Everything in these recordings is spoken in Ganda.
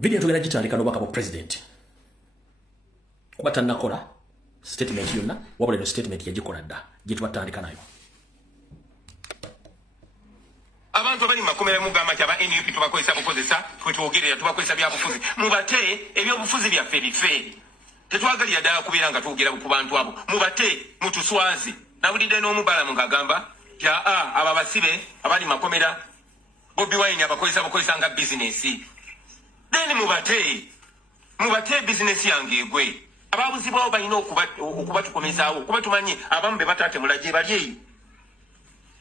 Video tugenda gitandika n'obubaka bwa president. Kuba tannakola statement yonna, wabula eno statement yagikola dda gye tubatandika nayo. Abantu abali makomera mugamba kyaba NUP tubakozesa bukozesa twetwogerera tubakozesa byabufuzi mubate ebyobufuzi byaffe bife tetwagalira ddala kubeera nga twogera ku bantu abo mubate mutuswazi nawulidde n'omubala mugagamba kya abo abasibe abali makomera Bobi Wine abakozesa bukozesa nga bizinesi then mubate bizinesi yange egwe ababuzibwawo balina okuba tukomezaawo kuba tumanyi abamu be bataate mulaje balyeyo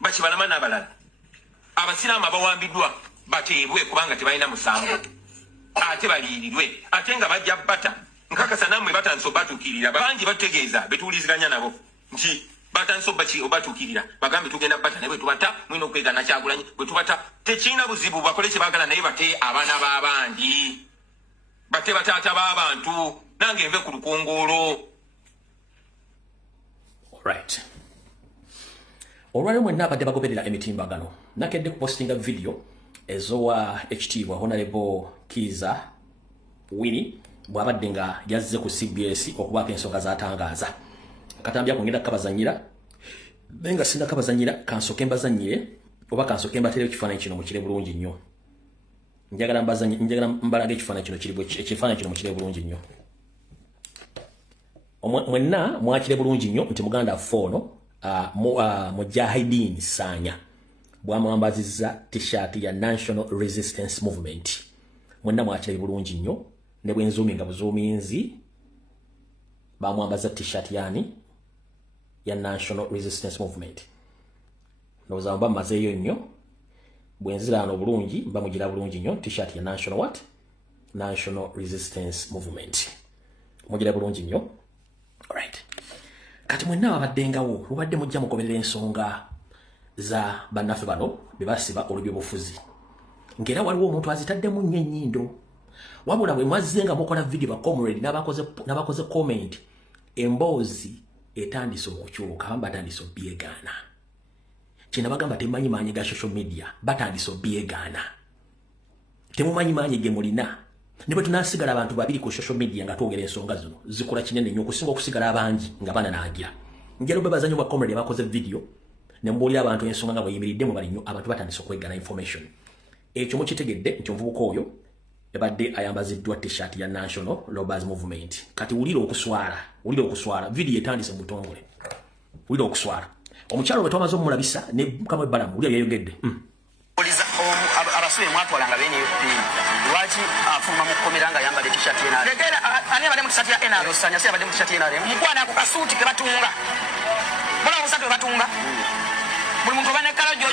bakibalama n'abalala abasiraamu abawambiddwa bateebwe kubanga tebalina musango ate baliirirwe ate nga bajja bata nkakasa nammwe batandise obatuukirira bangi batutegeeza betuwuliziganya nabo nti batandise obatuukirira bagambe tugenda bata naye bwe tubata mulina okwegaana Kyagulanyi bwe tubata tekirina buzibu bakole kye baagala naye bate abaana b'abandi bate bataata b'abantu nange nve ku lukongoolo. Alright. Olwaliro mwenna abadde bagoberera emitimbagano nakedde kupostinga video ezowa ekitiibwa Honorable Kiza Winnie bw'abadde nga yazze ku CBS okubaako ensonga z'atangaaza akatambya kungenda kabazanyira benga sinda kabazanyira kansoke mbazanyire oba kansoke mbatere ekifaananyi kino mukire bulungi nnyo njagala mbalage ekifaananyi kino mukire bulungi nnyo mwenna mwakire bulungi nnyo nti muganda fono Mujahideen Sanya bwamwambaziza t-shirt ya National Resistance Movement mwenna mwakire bulungi nnyo ne bwenzuminga buzuminzi bamwambaza t-shirt yani ya National Resistance Movement noza mba mazeyo nnyo bwenzirano bulungi mba mugira bulungi nnyo t-shirt ya National Resistance Movement mugira bulungi nnyo. Alright. Kati mwenna abaddengawo lubadde mujja mugoberera ensonga za bannaffe bano bebasiba olw'ebyobufuzi ngera waliwo omuntu azitaddemu nnyo ennyindo wabula bwe mwazze nga mukola video ba comrade n'abakoze comment emboozi etandise okukyuka batandise obyegaana kina bagamba temumanyi maanyi ga social media batandise obyegaana temumanyi maanyi ge mulina ne bwe tunasigala abantu babiri ku social media nga twogera ensonga zino zikola kinene nnyo okusinga okusigala abangi nga bana naagira njalo bebazanyo ba comrade bakoze video ne mbuulira abantu ensonga nga bweyimiriddemu bali nnyo abantu batandise okwegana information ekyo mukitegedde nti omuvubuka oyo ebadde ayambaziddwa t-shirt ya National Robbers Movement kati wulira okuswala video etandise mu butongole wulira okuswala omukyalo bwe twamaze omulabisa ne kamwe balamu wulira yayogedde Abasibe mwatwalanga bene lwaki afuma mukomeranga yambale t-shirt ena legera ani abade mu t-shirt ya ena rosanya se abade mu t-shirt ena mukwana ku kasuti ke batunga bola musatu batunga buli muntu bane kala jo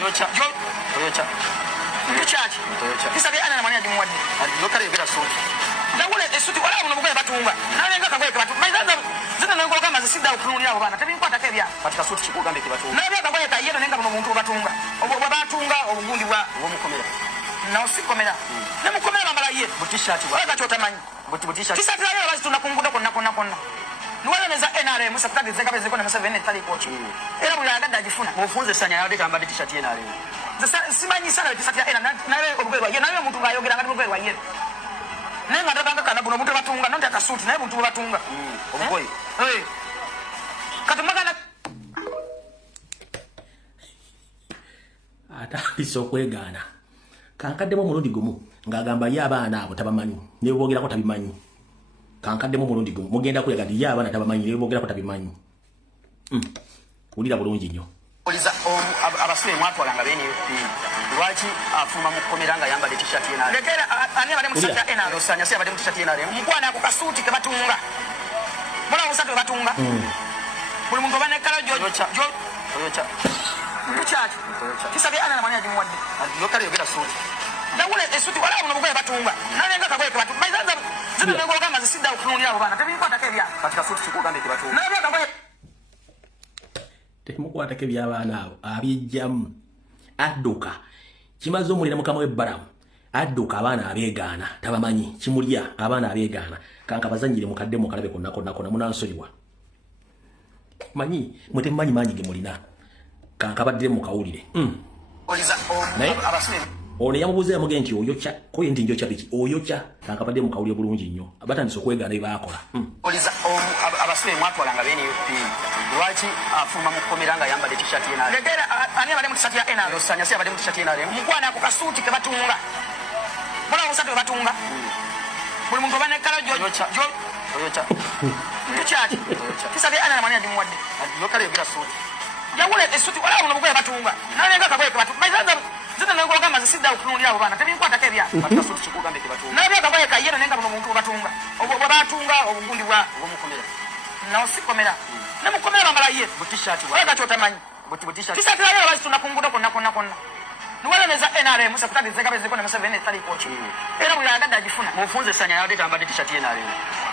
kisabe ana na manya jimwadi lokale yogera suti ndawule esuti wala muno bukoye batunga nalenga kakoye batunga zina nango kama zisida okulunira abo bana tebinkwata kebya katika suti kikugambe ke batunga nabe kakoye kayero nenga muno muntu batunga obatunga obugundi bwa omukomera na usikomera ne mukomera bambala ye butishati bwa waka chotamanyi butishati tisati leo basi tunakunguda konna nuwale neza NRM musapitagi zeka bezeko na 7 tali coach era buli agada ajifuna mufunze sanya yade kamba t-shirt NRM simanyi sana t-shirt ya NRM nawe obugwe waye nawe muntu ngayogera ngati obugwe waye nenga ndabanga kana buno muntu batunga nonde akasuti nawe muntu batunga obugwe katumagana atandise okwegana kankaddemu omulundi gumu ng'agamba ye abaana abo tabamanyi ne bogerako tabimanyi kankaddemu omulundi gumu mugenda kulega nti ye abaana tabamanyi ne bogerako tabimanyi wulira bulungi nnyo abasibe mwatwalanga bene lwaki afuma mukomeranga yambale t-shirt ena legera ani abade mu t-shirt ya ena rosanya se abade mu t-shirt ena mukwana ku kasuti ke batunga bola musatu batunga buli muntu bane kala jo Muchachi. Kisabe ana na manya jimwadi. Lokale yogera suti. Ndawule esuti wala muno bukoye batunga. Nalenga kakoye batu. Bayizaza zina nango kama zisida okulunira abo bana. Tebinkwata kebya. Katika suti kikugambe ke batunga. Nabe kakoye temukwata kebya abana abo abijjamu adduka kimaze omulira mukama w'ebbalamu adduka abaana abeegaana tabamanyi kimulya abaana abeegaana kanka bazanyire mukadde mukalabe konna munansoliwa manyi mutemanyi manyi ge mulina kanka badire mukawulire abasibe ono yamubuze yamugenzi oyokya ko yindi njokya biki oyokya kakabadde mukawulye bulungi nnyo abatandise okwegana ebakola oliza abasibe mwatwalanga bene UP lwaki afuma mukomera nga yambadde t-shirt yena legera ani abadde mu t-shirt ya NRM osanya si abadde mu t-shirt yena mukwana ku kasuuti ke batunga mula usatu batunga buli muntu bane kala oyokya t-shirt kisabe ana mwana ndimuwadde yokale yobira suuti yawule esuuti wala uno bugoye batunga nalenga kagoye batunga zina nango kama zisida okunuli abo bana tebinkwata kebya batunga suuti kikugambe ke batunga nabe kagoye kayero nenga buno muntu batunga obo batunga obugundi bwa omukomera na usikomera na mukomera bambala ye t-shirt wala chota manyi t-shirt t-shirt leo basi tunakunguda konna nuwala neza NRM musa kutagize kabeze kona museveni tali coach era buli agada ajifuna mufunze sanya yade tambade t-shirt ye NRM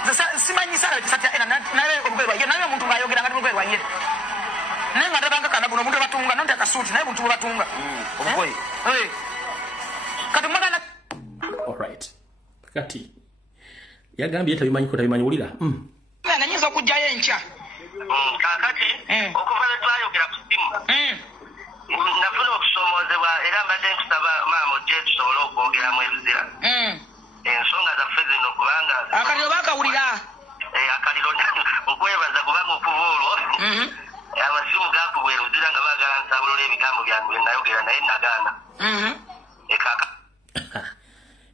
sasa simanyi sana t-shirt ya NRM nawe obugwe ye nawe muntu bayogera ngati obugwe ye nenga ndabanga kana buno muntu batunga nonde akasuti nawe muntu batunga obugwe kati mwana all right kati yagambye tabimanyi ulira nanyiza kujjayo encha kakati okuvala twayogera ku simu nafuna okusomozebwa era mbadde nkusaba maama ojje tusobole okwogeramu ebizira ensonga zaffe zino kubanga akaliro bakawulira akaliro okwebaza kubanga okuva olwo amasimu gakubwa eruzira nga baagala nsabulula ebigambo byange bye nayogera naye nagaana ekaka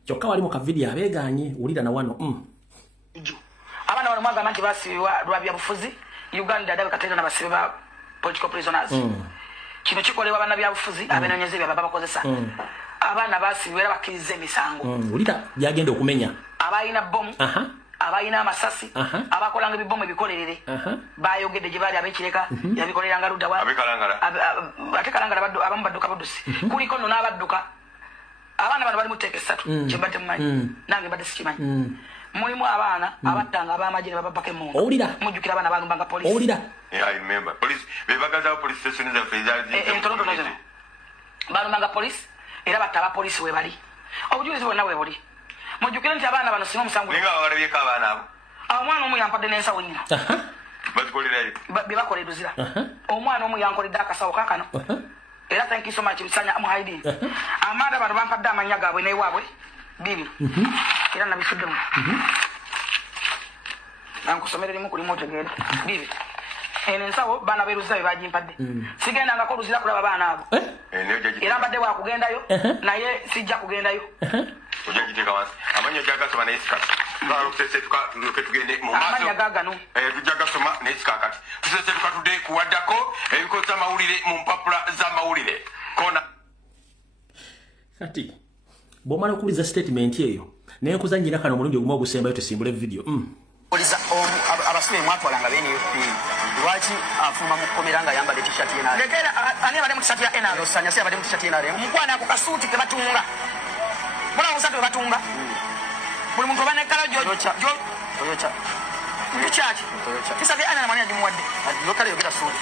kyokka wali mu kavidiyo abeeganye wulira na wano abana bano mwagamba nti basibibwa lwa byabufuzi Uganda dabe katenda na basibe ba political prisoners kino kikolebwa abana byabufuzi abenonyeze bya baba bakozesa abana basibibwa bakirize emisango wulira byagenda okumenya abayina bomu abayina amasasi abakolanga ebibomu ebikolerere bayogedde gye bali abekireka yabikoleranga ludda wa atekalangala abamu badduka budusi kuliko nno n'abadduka abaana bano bali mu tteeka essatu kye mbadde mumanyi nange mbadde sikimanyi mulimu abaana abattanga ab'amagye ne bababaka emmundu owulira mujjukira abaana balumbanga polisi owulira I remember police bebagaza police station za fezali entonotono zino balumbanga polisi era batta abapolisi we bali obujulizi bwonna we buli mujjukire nti abaana bano singa omusango ninga balabyeko abaana abo omwana omu yampadde n'ensawo nnyina bazikolerayo bye bakola eduzira omwana omu yankoledde akasawo kakano era thank you so much bisanya muhaidi amanda bano bampadde amannya gaabwe n'ewaabwe bibi era nabisuddemu nankusomera limu kulimu otegeera bibi eno ensawo baana beruziza bye bagimpadde sigendangako oluzira kulaba baana abo era mbadde wakugendayo naye sijja kugendayo ojja giteeka wansi amanya ojja gasoma naye sikati tukalukusesetuka tuluke tugende mumaaso amanya gagano tujja gasoma naye sikakati tusesetuka tudde kuwaddako ebikoza amawulire mu mpapula z'amawulire kona kati bw'omala okuwuliza statement eyo naye nkuzannyira kano omulundi ogumu ogusembayo tusimbule video oliza abasibe mwatwalanga bene UP lwaki afuma mukomera nga yambadde t-shirt yena legera ani abadde mu t-shirt ya NRM osanya si abadde mu t-shirt yena mukwana ku kasuuti ke batunga mula usatu batunga buli muntu obane kala oyokya t-shirt kisabe ana mwana ndimuwadde yokale yogera suuti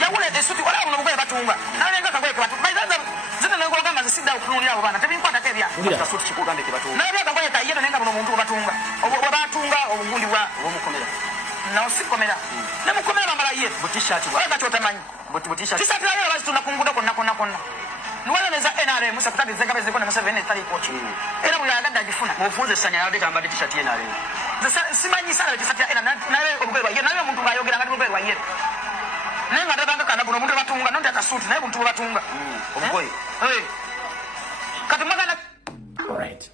yawule esuuti wala uno bugoye batunga nalenga kagoye ke batunga zina nango kama zisida okunuli abo bana tebinkwata kebya kasuuti kikugambe ke batunga nabe kagoye kayero nenga buno muntu batunga obo batunga obugundi bwa omukomera na usikomera na mukomera bambala ye t-shirt wala chota manyi t-shirt t-shirt leo basi tunakunguda konna nuwala neza NRM musa kutagize kabeze kona museveni tali coach era buli agada ajifuna mufunze sanya yade tambade t-shirt ye NRM sasa simanyi sana t-shirt ya NRM nawe obugwe wa ye nawe muntu bayogera ngati obugwe wa ye nenga ndabanga kana buno muntu batunga nonde akasuti naye muntu batunga obugwe kati magana all right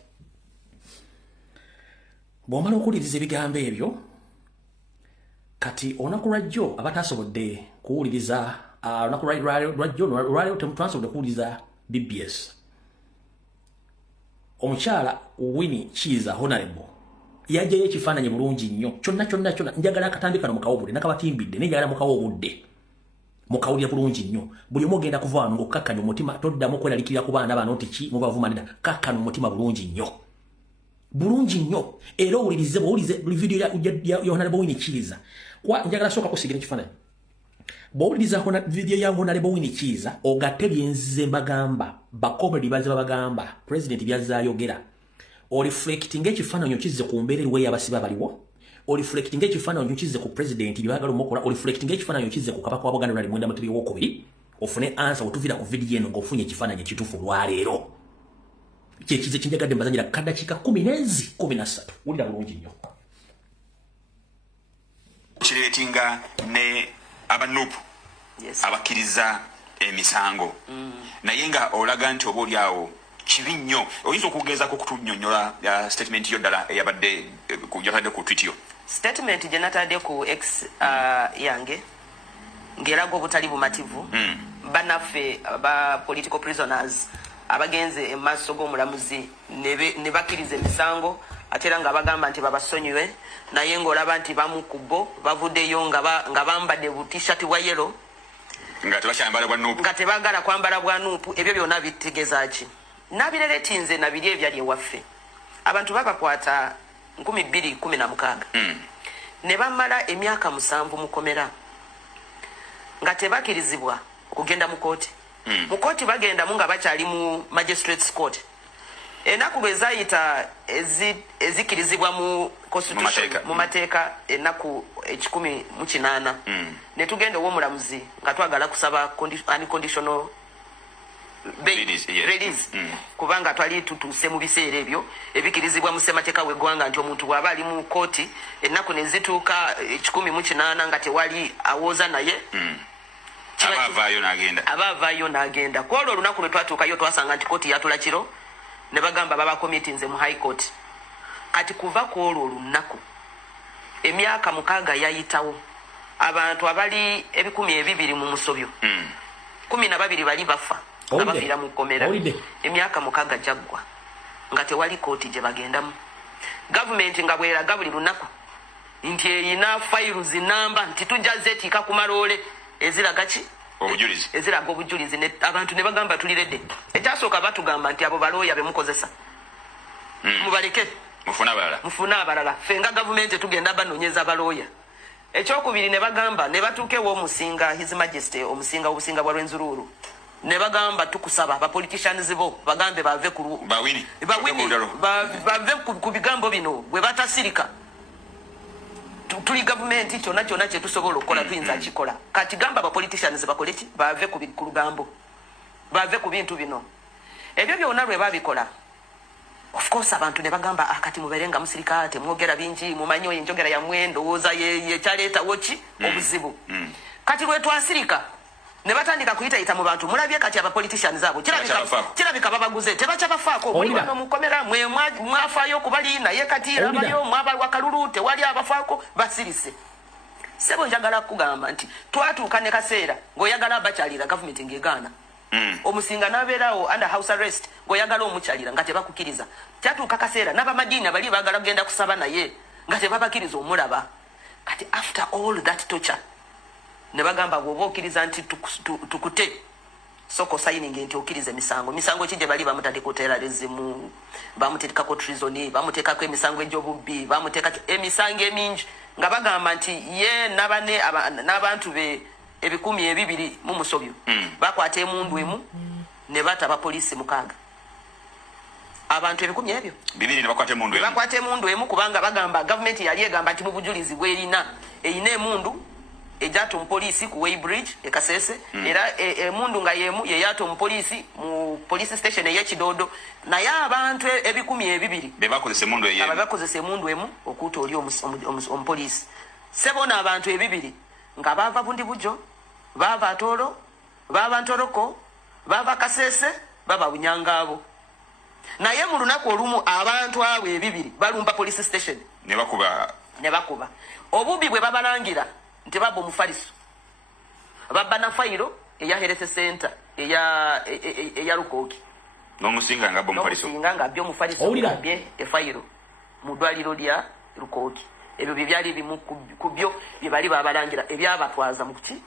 bw'omala okuwuliriza ebigambo ebyo kati olunaku lwajjo abatasobodde kuwuliriza olunaku lwajjo temutwasobodde kuwuliriza BBS omukyala Winnie Kiza Honorable yajjayo ekifaananyi bulungi nnyo kyonna njagala akatambikano mukawobudde nakabatimbidde nenjagala mukawobudde mukawulira bulungi nnyo buli omu ogenda kuva wano ng'okkakkanya omutima toddamu kweralikirira ku baana bano nti ki mubavumanira kakkana omutima bulungi nnyo era owulirize bw'owulize video ya Honorable Winnie Kiza kwa njagala soka kusigira ekifaananyi bw'owuliriza video ya Honorable Winnie Kiza ogatte byenzize mbagamba bakomedi baze babagamba president byazze ayogera oreflecting ekifaananyi okizze ku mbeera eriwe y'abasibe abaliwo oreflecting ekifaananyi okizze ku president byagala omukola oreflecting ekifaananyi okizze ku kabaka wa Buganda nali mwenda mutiri w'okubiri ofune answer otuvira ku video eno ng'ofunye ekifaananyi ekituufu lwaleero kyekize kinjagadde mbazanyira kaddakiika 13 wulira bulungi nnyo kireetinga ne abanupu abakkiriza emisango naye nga olaga nti oba oli awo kibi nnyo oyinza okugezaako okutunnyonnyola statement yo ddala eyabadde gyotadde ku twitio statement gye natadde ku x yange ng'eraga obutali bumativu banaffe aba political prisoners abagenze emaaso g'omulamuzi ne bakkiriza emisango ate era nga bagamba nti babasonyiwe naye ng'olaba nti bamu ku bo bavuddeyo nga bambadde butishat bwa yelo nga tebakyambala bwa nuupu nga tebaagala kwambala bwa nuupu ebyo byonna bitegeeza ki nabireretinze nabiri ebyali ewaffe abantu babakwata 2016 ne bamala emyaka 7 mu komera nga tebakirizibwa okugenda mu kooti mu kooti bagendamu nga bakyali mu magistrates court enaku lwe zayita ezikirizibwa mu constitution mu mateeka enaku 18 ne tugenda ow'omulamuzi nga twagala kusaba unconditional release kubanga twali tutuuse mu biseera ebyo ebikirizibwa mu ssemateeka w'eggwanga nti omuntu bw'aba ali mu kooti ennaku ne zituuka 18 nga tewali awooza naye abaavaayo n'agenda ku olwo olunaku lwe twatuukayo twasanga nti kooti yatula kiro ne bagamba babakomitinze mu high court kati kuva ku olwo olunaku emyaka 6 yayitawo abantu abali 200 mu musobyo 12 bali bafa abafiira mu kkomera emyaka 6 jaggwa nga tewali kooti gye bagendamu gavumenti nga bweraga buli lunaku nti erina files namba nti tujja zeetiika ku maloole eziraga ki obujulizi eziraga obujulizi abantu ne bagamba tuliredde ekyasooka batugamba nti abo balooya bemukozesa mubaleke mufuna abalala fenga gavumenti tugenda banoonyeza balooya ekyokubiri ne bagamba ne batuuka ew'omusinga his majesty omusinga obusinga bwa Lwenzururu ne bagamba tukusaba abapoliticians bo bagambe bave ku bigambo bino bwe batasirika tuli gavumenti kyonna kye tusobola okukola tuyinza kikola kati gamba abapoliticians bakole ki bave ku lugambo bave ku bintu bino ebyo byonna lwe babikola of course abantu ne bagamba akati muberenga musirika temwogera bingi mumanyi oyo enjogera ya mwendo woza yekyaleetawo ki obuzibu kati lwe twasirika ne batandika kuyitayita mu bantu mulabye kati abapoliticians abo kirabika babaguze tebakyabafaako muli bano mukomera mwafaayo kubali naye kati abayo mwabalwa kalulu tewali abafaako basirise sebo njagala kugamba nti twatuuka ne kaseera ng'oyagala abakyalira gavumenti ng'egaana omusinga n'abeerawo under house arrest ng'oyagala omukyalira nga tebakukiriza kyatuuka kaseera n'abamadiini abali baagala kugenda kusaba naye nga tebabakiriza omulaba kati after all that torture ne bagamba bw'oba okkiriza nti tukute soko sayiningi nti okkiriza emisango ki gye bali bamuteekako terrorism bamuteekako treason bamuteekako emisango egy'obubbi bamuteekako emisango emingi nga bagamba nti ye n'abantu be 200 mu musobyo bakwata emundu emu ne bata abapoliisi 6 abantu 200 ebyo 200 ne bakwata emundu emu kubanga bagamba gavumenti yali egamba nti mu bujulizi bwerina eyina emundu ejato mupolisi ku Weybridge ekasese era emundu nga yemu yeyato mupolisi mu police station eyekidodo naye abantu 200 bebakozesa emundu emu okuta oli omupolisi sebona abantu 200 nga bava bundi bujo bava atolo bava ntoroko bava kasese baba bunyangabo naye mu lunaku olumu abantu abo 200 balumba police station ne bakuba obubi bwe babalangira nti babo mufaliso babba na fayiro eya health center eya Lukoki n'omusinga nga byo mufaliso ngabye efayiro mu ddwaliro lya Lukoki ebyo byali bimu ku byo bye bali babalangira ebyabatwaza mu kuki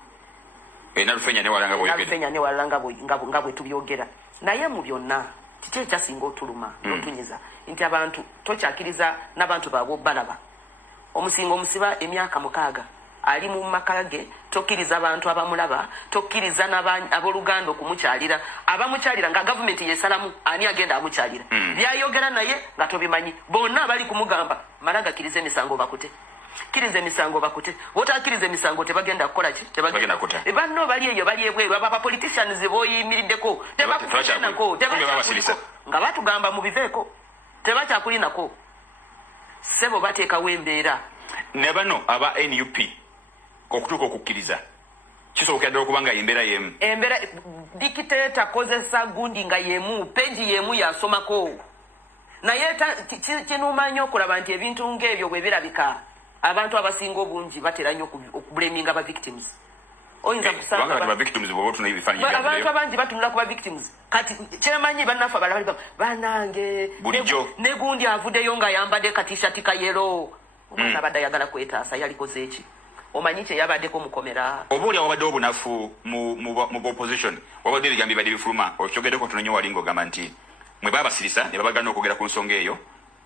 nalufenya ne walanga nga bwe tubyogera naye mu byonna kiki ekyasinga otuluma n'otunyiza nti abantu tokyakiriza n'abantu baabwe balaba omusinga omusiba emyaka 6 ali mu makalage tokkiriza abantu abamulaba tokkiriza ab'oluganda okumukyalira abamukyalira nga gavumenti yesalamu ani agenda amukyalira byayogera naye nga tobimanyi bonna bali kumugamba malaga kiriza emisango bakute wotakiriza emisango tebagenda kukola ki banno bali eyo bali ebweru aba politicians boyimiriddeko tebakufenako nga batugamba mu biveeko tebakyakulinako sebo bateekawo embeera ne bano aba NUP okutuuka okukkiriza kisoboka ddala okubanga embeera y'emu embeera dikiteeta kozesa gundi nga y'emu peji y'emu yasomako naye kinuuma nnyo okulaba nti ebintu ng'ebyo bwe birabika abantu abasinga obungi batera nnyo okublaminga aba victims oyinza kusanga abantu abangi batunula ku ba victims kati kyemanyi bannaffe abalala bali banange ne gundi avuddeyo ng'ayambadde katishati kayero omwana abadde ayagala kwetaasa yalikoze eki omanyi kye yabaddeko mukomera oba oli wabadde obunafu mu opposition wabadde ebigambi badde bifuluma okyogeddeko tunonye wali ng'ogamba nti mwe babasirisa ne babagana okwogera ku nsonga eyo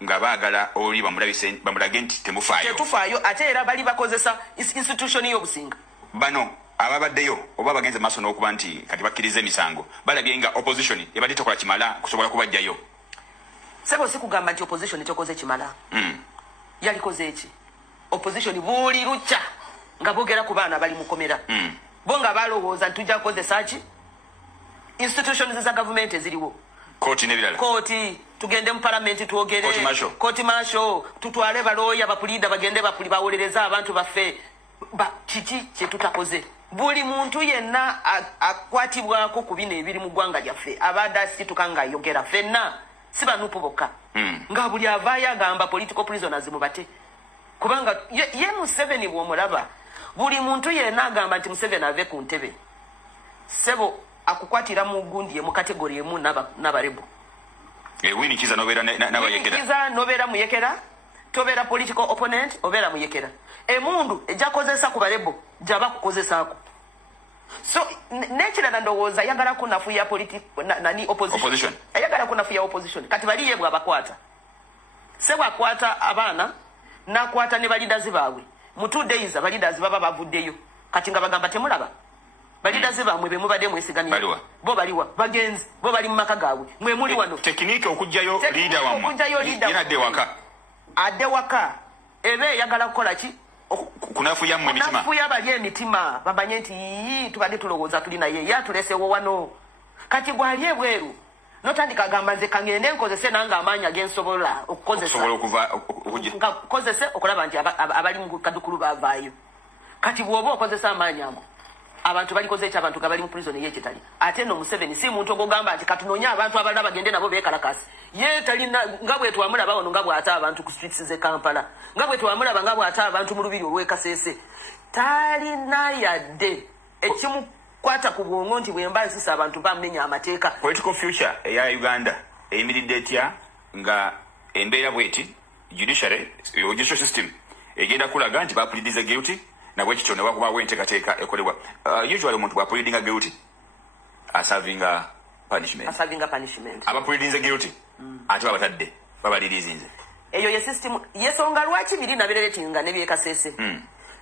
nga baagala oli bamulage nti temufaayo ate era bali bakozesa institution y'obusinga bano ababaddeyo oba bagenze maaso n'okuba nti kati bakkiriza emisango balabye nga opposition ebadde tekola kimala kusobola kubajjayo sebo si kugamba nti opposition tekoze kimala yalikoze eki opposition buli lukya nga boogera ku baana bali mukomera bo nga balowooza nti tujja kukozesa ki institutions za gavumenti eziriwo kooti n'ebirala kooti tugende mu palamenti twogere kooti masho tutwale balooya bapulida bagende bawolereza abantu baffe kiki kye tutakoze buli muntu yenna akwatibwako ku bino ebiri mu ggwanga lyaffe abadde asituka ng'ayogera ffenna si banupu bokka nga buli avaayo agamba political prisoners mubate kubanga ye Museveni bw'omulaba buli muntu yenna agamba nti Museveni ave ku ntebe sebo akukwatira mu gundi mu kategori emu n'abarebo winikiza nobeera muyekera tobeera political opponent obeera muyekera emundu ejja kozesa ku barebo gyaba kukozesaako so nekirala ndowooza ayagala kunafuya opposition ayagala kunafuya opposition kati bali ye bw'abakwata sebo akwata abaana n'akwata ne balidazi baabwe mu 2 days abalidazi baba bavuddeyo kati nga bagamba temulaba balidazi bammwe be mubadde mwesigamye bo baliwa bagenzi bo bali mu maka gaabwe mwe muli wano tekinike okujjayo leader wammwe adde waka ebe yagala kukola ki kunafuya mmwe emitima kunafuya bali emitima bamanye nti tubadde tulowooza tuli naye yatulesewo wano kati gwali ebweru notandika agamba nze kangende nkozese nange amaanyi agensobola okukozese okulaba nti abali mu kadukulu bavaayo kati bw'oba okozesa amaanyi ago abantu balikoze eki abantu nga bali mu prison y'ekitali ate no Museveni si muntu ogogamba nti katunonye abantu abalala bagende nabo beekalakasi ye talina nga bwe twamulaba ono nga bw'ate abantu ku streets z'e Kampala nga bwe twamulaba nga bw'ate abantu mu lubiri olw'Ekasese talina yadde ekimukwata ku bwongo nti bwe mba nsisa abantu bamenya amateeka political future eya Uganda eyimiridde etya nga embeera bweti judicial system egenda kulaga nti bapulidize guilty nabwe kityo ne wakubawo enteekateeka ekolebwa usually omuntu bwapulidinga guilty asavinga punishment abapulidinze guilty ate babatadde babalirizinze eyo ye system yesonga lwaki biri nabireretinga nebyekasese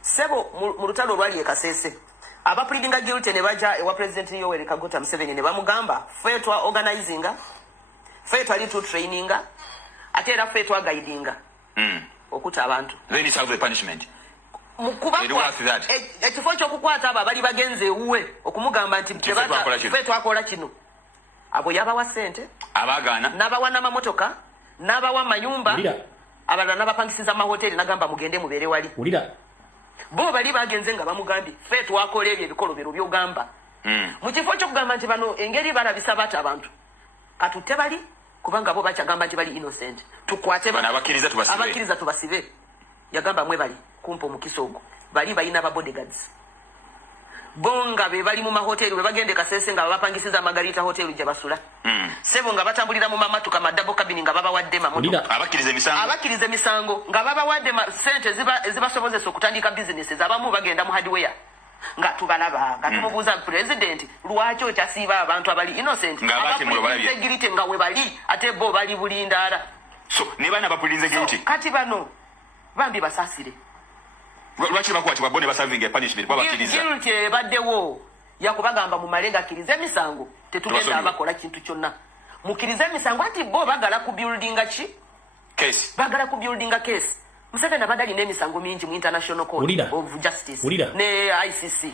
sebo mu lutalo olwali ekasese abapulidinga guilty ne baja ewa president Yoweri Kaguta Museveni ne bamugamba ffe twa organizinga ffe twali tu traininga ate era ffe twa guidinga okuta abantu then it's the punishment ekifo ky'okukwata abo abali bagenze ewuwe okumugamba nti ffe twakola kino abo yabawa ssente abagaana n'abawa n'amamotoka n'abawa mayumba abalala n'abapangisiza amahoteri nagamba mugende mubeere wali bo bali bagenze nga bamugambye ffe twakola ebyo ebikolobero by'ogamba mu kifo ky'okugamba nti bano engeri balabisa bati abantu katutte bali kubanga bo bakyagamba nti bali innocent tukwate abakkiriza tubasibe yagamba mwe bali kumpa omukisa ogwo bali balina aba bodyguards bonga be bali mu mahoteri be bagende Kasese nga babapangisiza amagarita hoteli gye basula sebo nga batambulira mu mamatuka madabo kabini nga babawadde mamotoka abakiriza emisango nga babawadde sente zibasobozesa okutandika businesses abamu bagenda mu hardware nga tubalaba nga tumubuuza president lwaki okyasiiba abantu abali innocent abapulize girite nga we bali ate bo bali bulindaala so ne bana bapulize girite kati bano bambi basasire lwaki bakwatibwa bone basavinga punishment babakiriza guilty baddewo yakubagamba mu malega kiriza emisango tetugenda abakola kintu kyonna mukiriza emisango ati bo bagala ku buildinga case Museveni abadali n'emisango mingi mu International Court of Justice ne ICC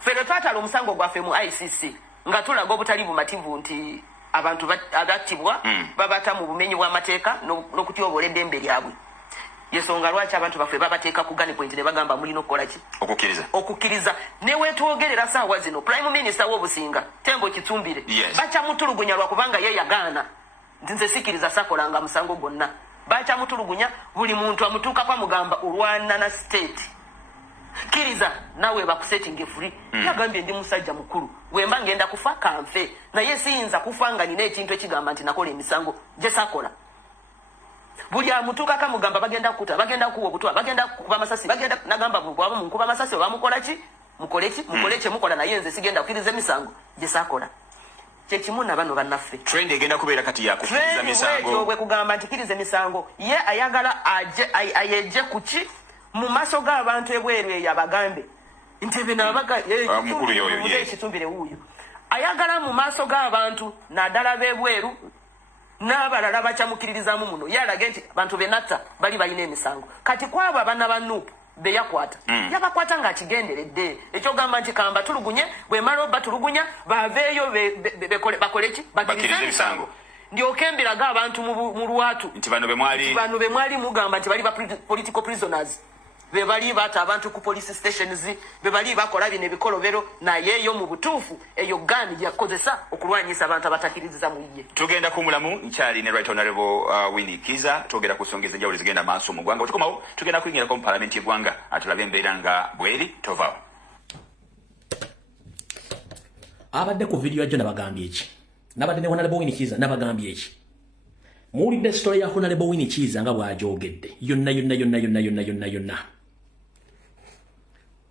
fere twatala omusango gwaffe mu ICC nga tulaga obutali bumativu nti abantu abattibwa babata mu bumenyi bw'amateeka n'okutyobola eddembe lyabwe. Yensonga lwaki abantu baffe babateeka ku gun point ne bagamba mulina okukola ki? Okukkiriza. Ne weetwogerera ssaawa zino Prime Minister w'obusinga Tembo Kitsumbire bakyamutulugunya lwakubanga ye yagaana nti nze sikiriza sakolanga musango gwonna. Bakyamutulugunya buli muntu amutuukako amugamba olwana na state. Kiriza nawe bakusetting free. Yagambye ndi musajja mukulu. Wemba ngenda kufa kanfe. Naye siyinza kufa nga nina ekintu ekigamba nti nakola emisango gye sakola. Buli amutuuka kamugamba bagenda kukuta, bagenda kuwa obutwa, bagenda kukuba amasasi, bagenda nagamba bwabo munkuba amasasi oba mukola ki? Mukole ki mukola naye nze sigenda kukiriza emisango gye sakola. Kye kimu na bano bannaffe. Trend egenda kubeera kati ya kukiriza misango. Bwe kugamba nti kiriza emisango ye ayagala ayeje kuki mu maaso g'abantu ebweru eyo abagambe nti benabaga mukulu yoyo Ekitumbire wuuyo ayagala mu maaso g'abantu naddala b'ebweru n'abalala bakyamukiririzamu muno ye alage nti bantu benatta bali balina emisango kati kwabo abaana ba Nuupu be yakwata yabakwata ng'akigenderedde ekyogamba nti kamba tulugunye bwe mala oba tulugunya baveeyo bakole ki bakirize emisango ndyoke mbiraga abantu mu lwatu nti bano be mwali mugamba nti bali ba political prisoners be bali bata abantu ku police stations be bali bakola bino ebikolobero naye yo mu butuufu eyo gani yakozesa okulwanyisa abantu abatakiriza mu ye. Tugenda kumulamu nkyali ne Right Honorable Winnie Kiza tugenda kusongeza njawulo zigenda maaso mu ggwanga otukomawo tugenda kuyingira ku parliament y'eggwanga atulabe embeera nga bweri tovaawo. Abadde ku video ajjo nabagambye eki nabadde ne Honorable Winnie Kiza nabagambye eki muwulidde story ya Honorable Winnie Kiza nga bw'agyogedde yonna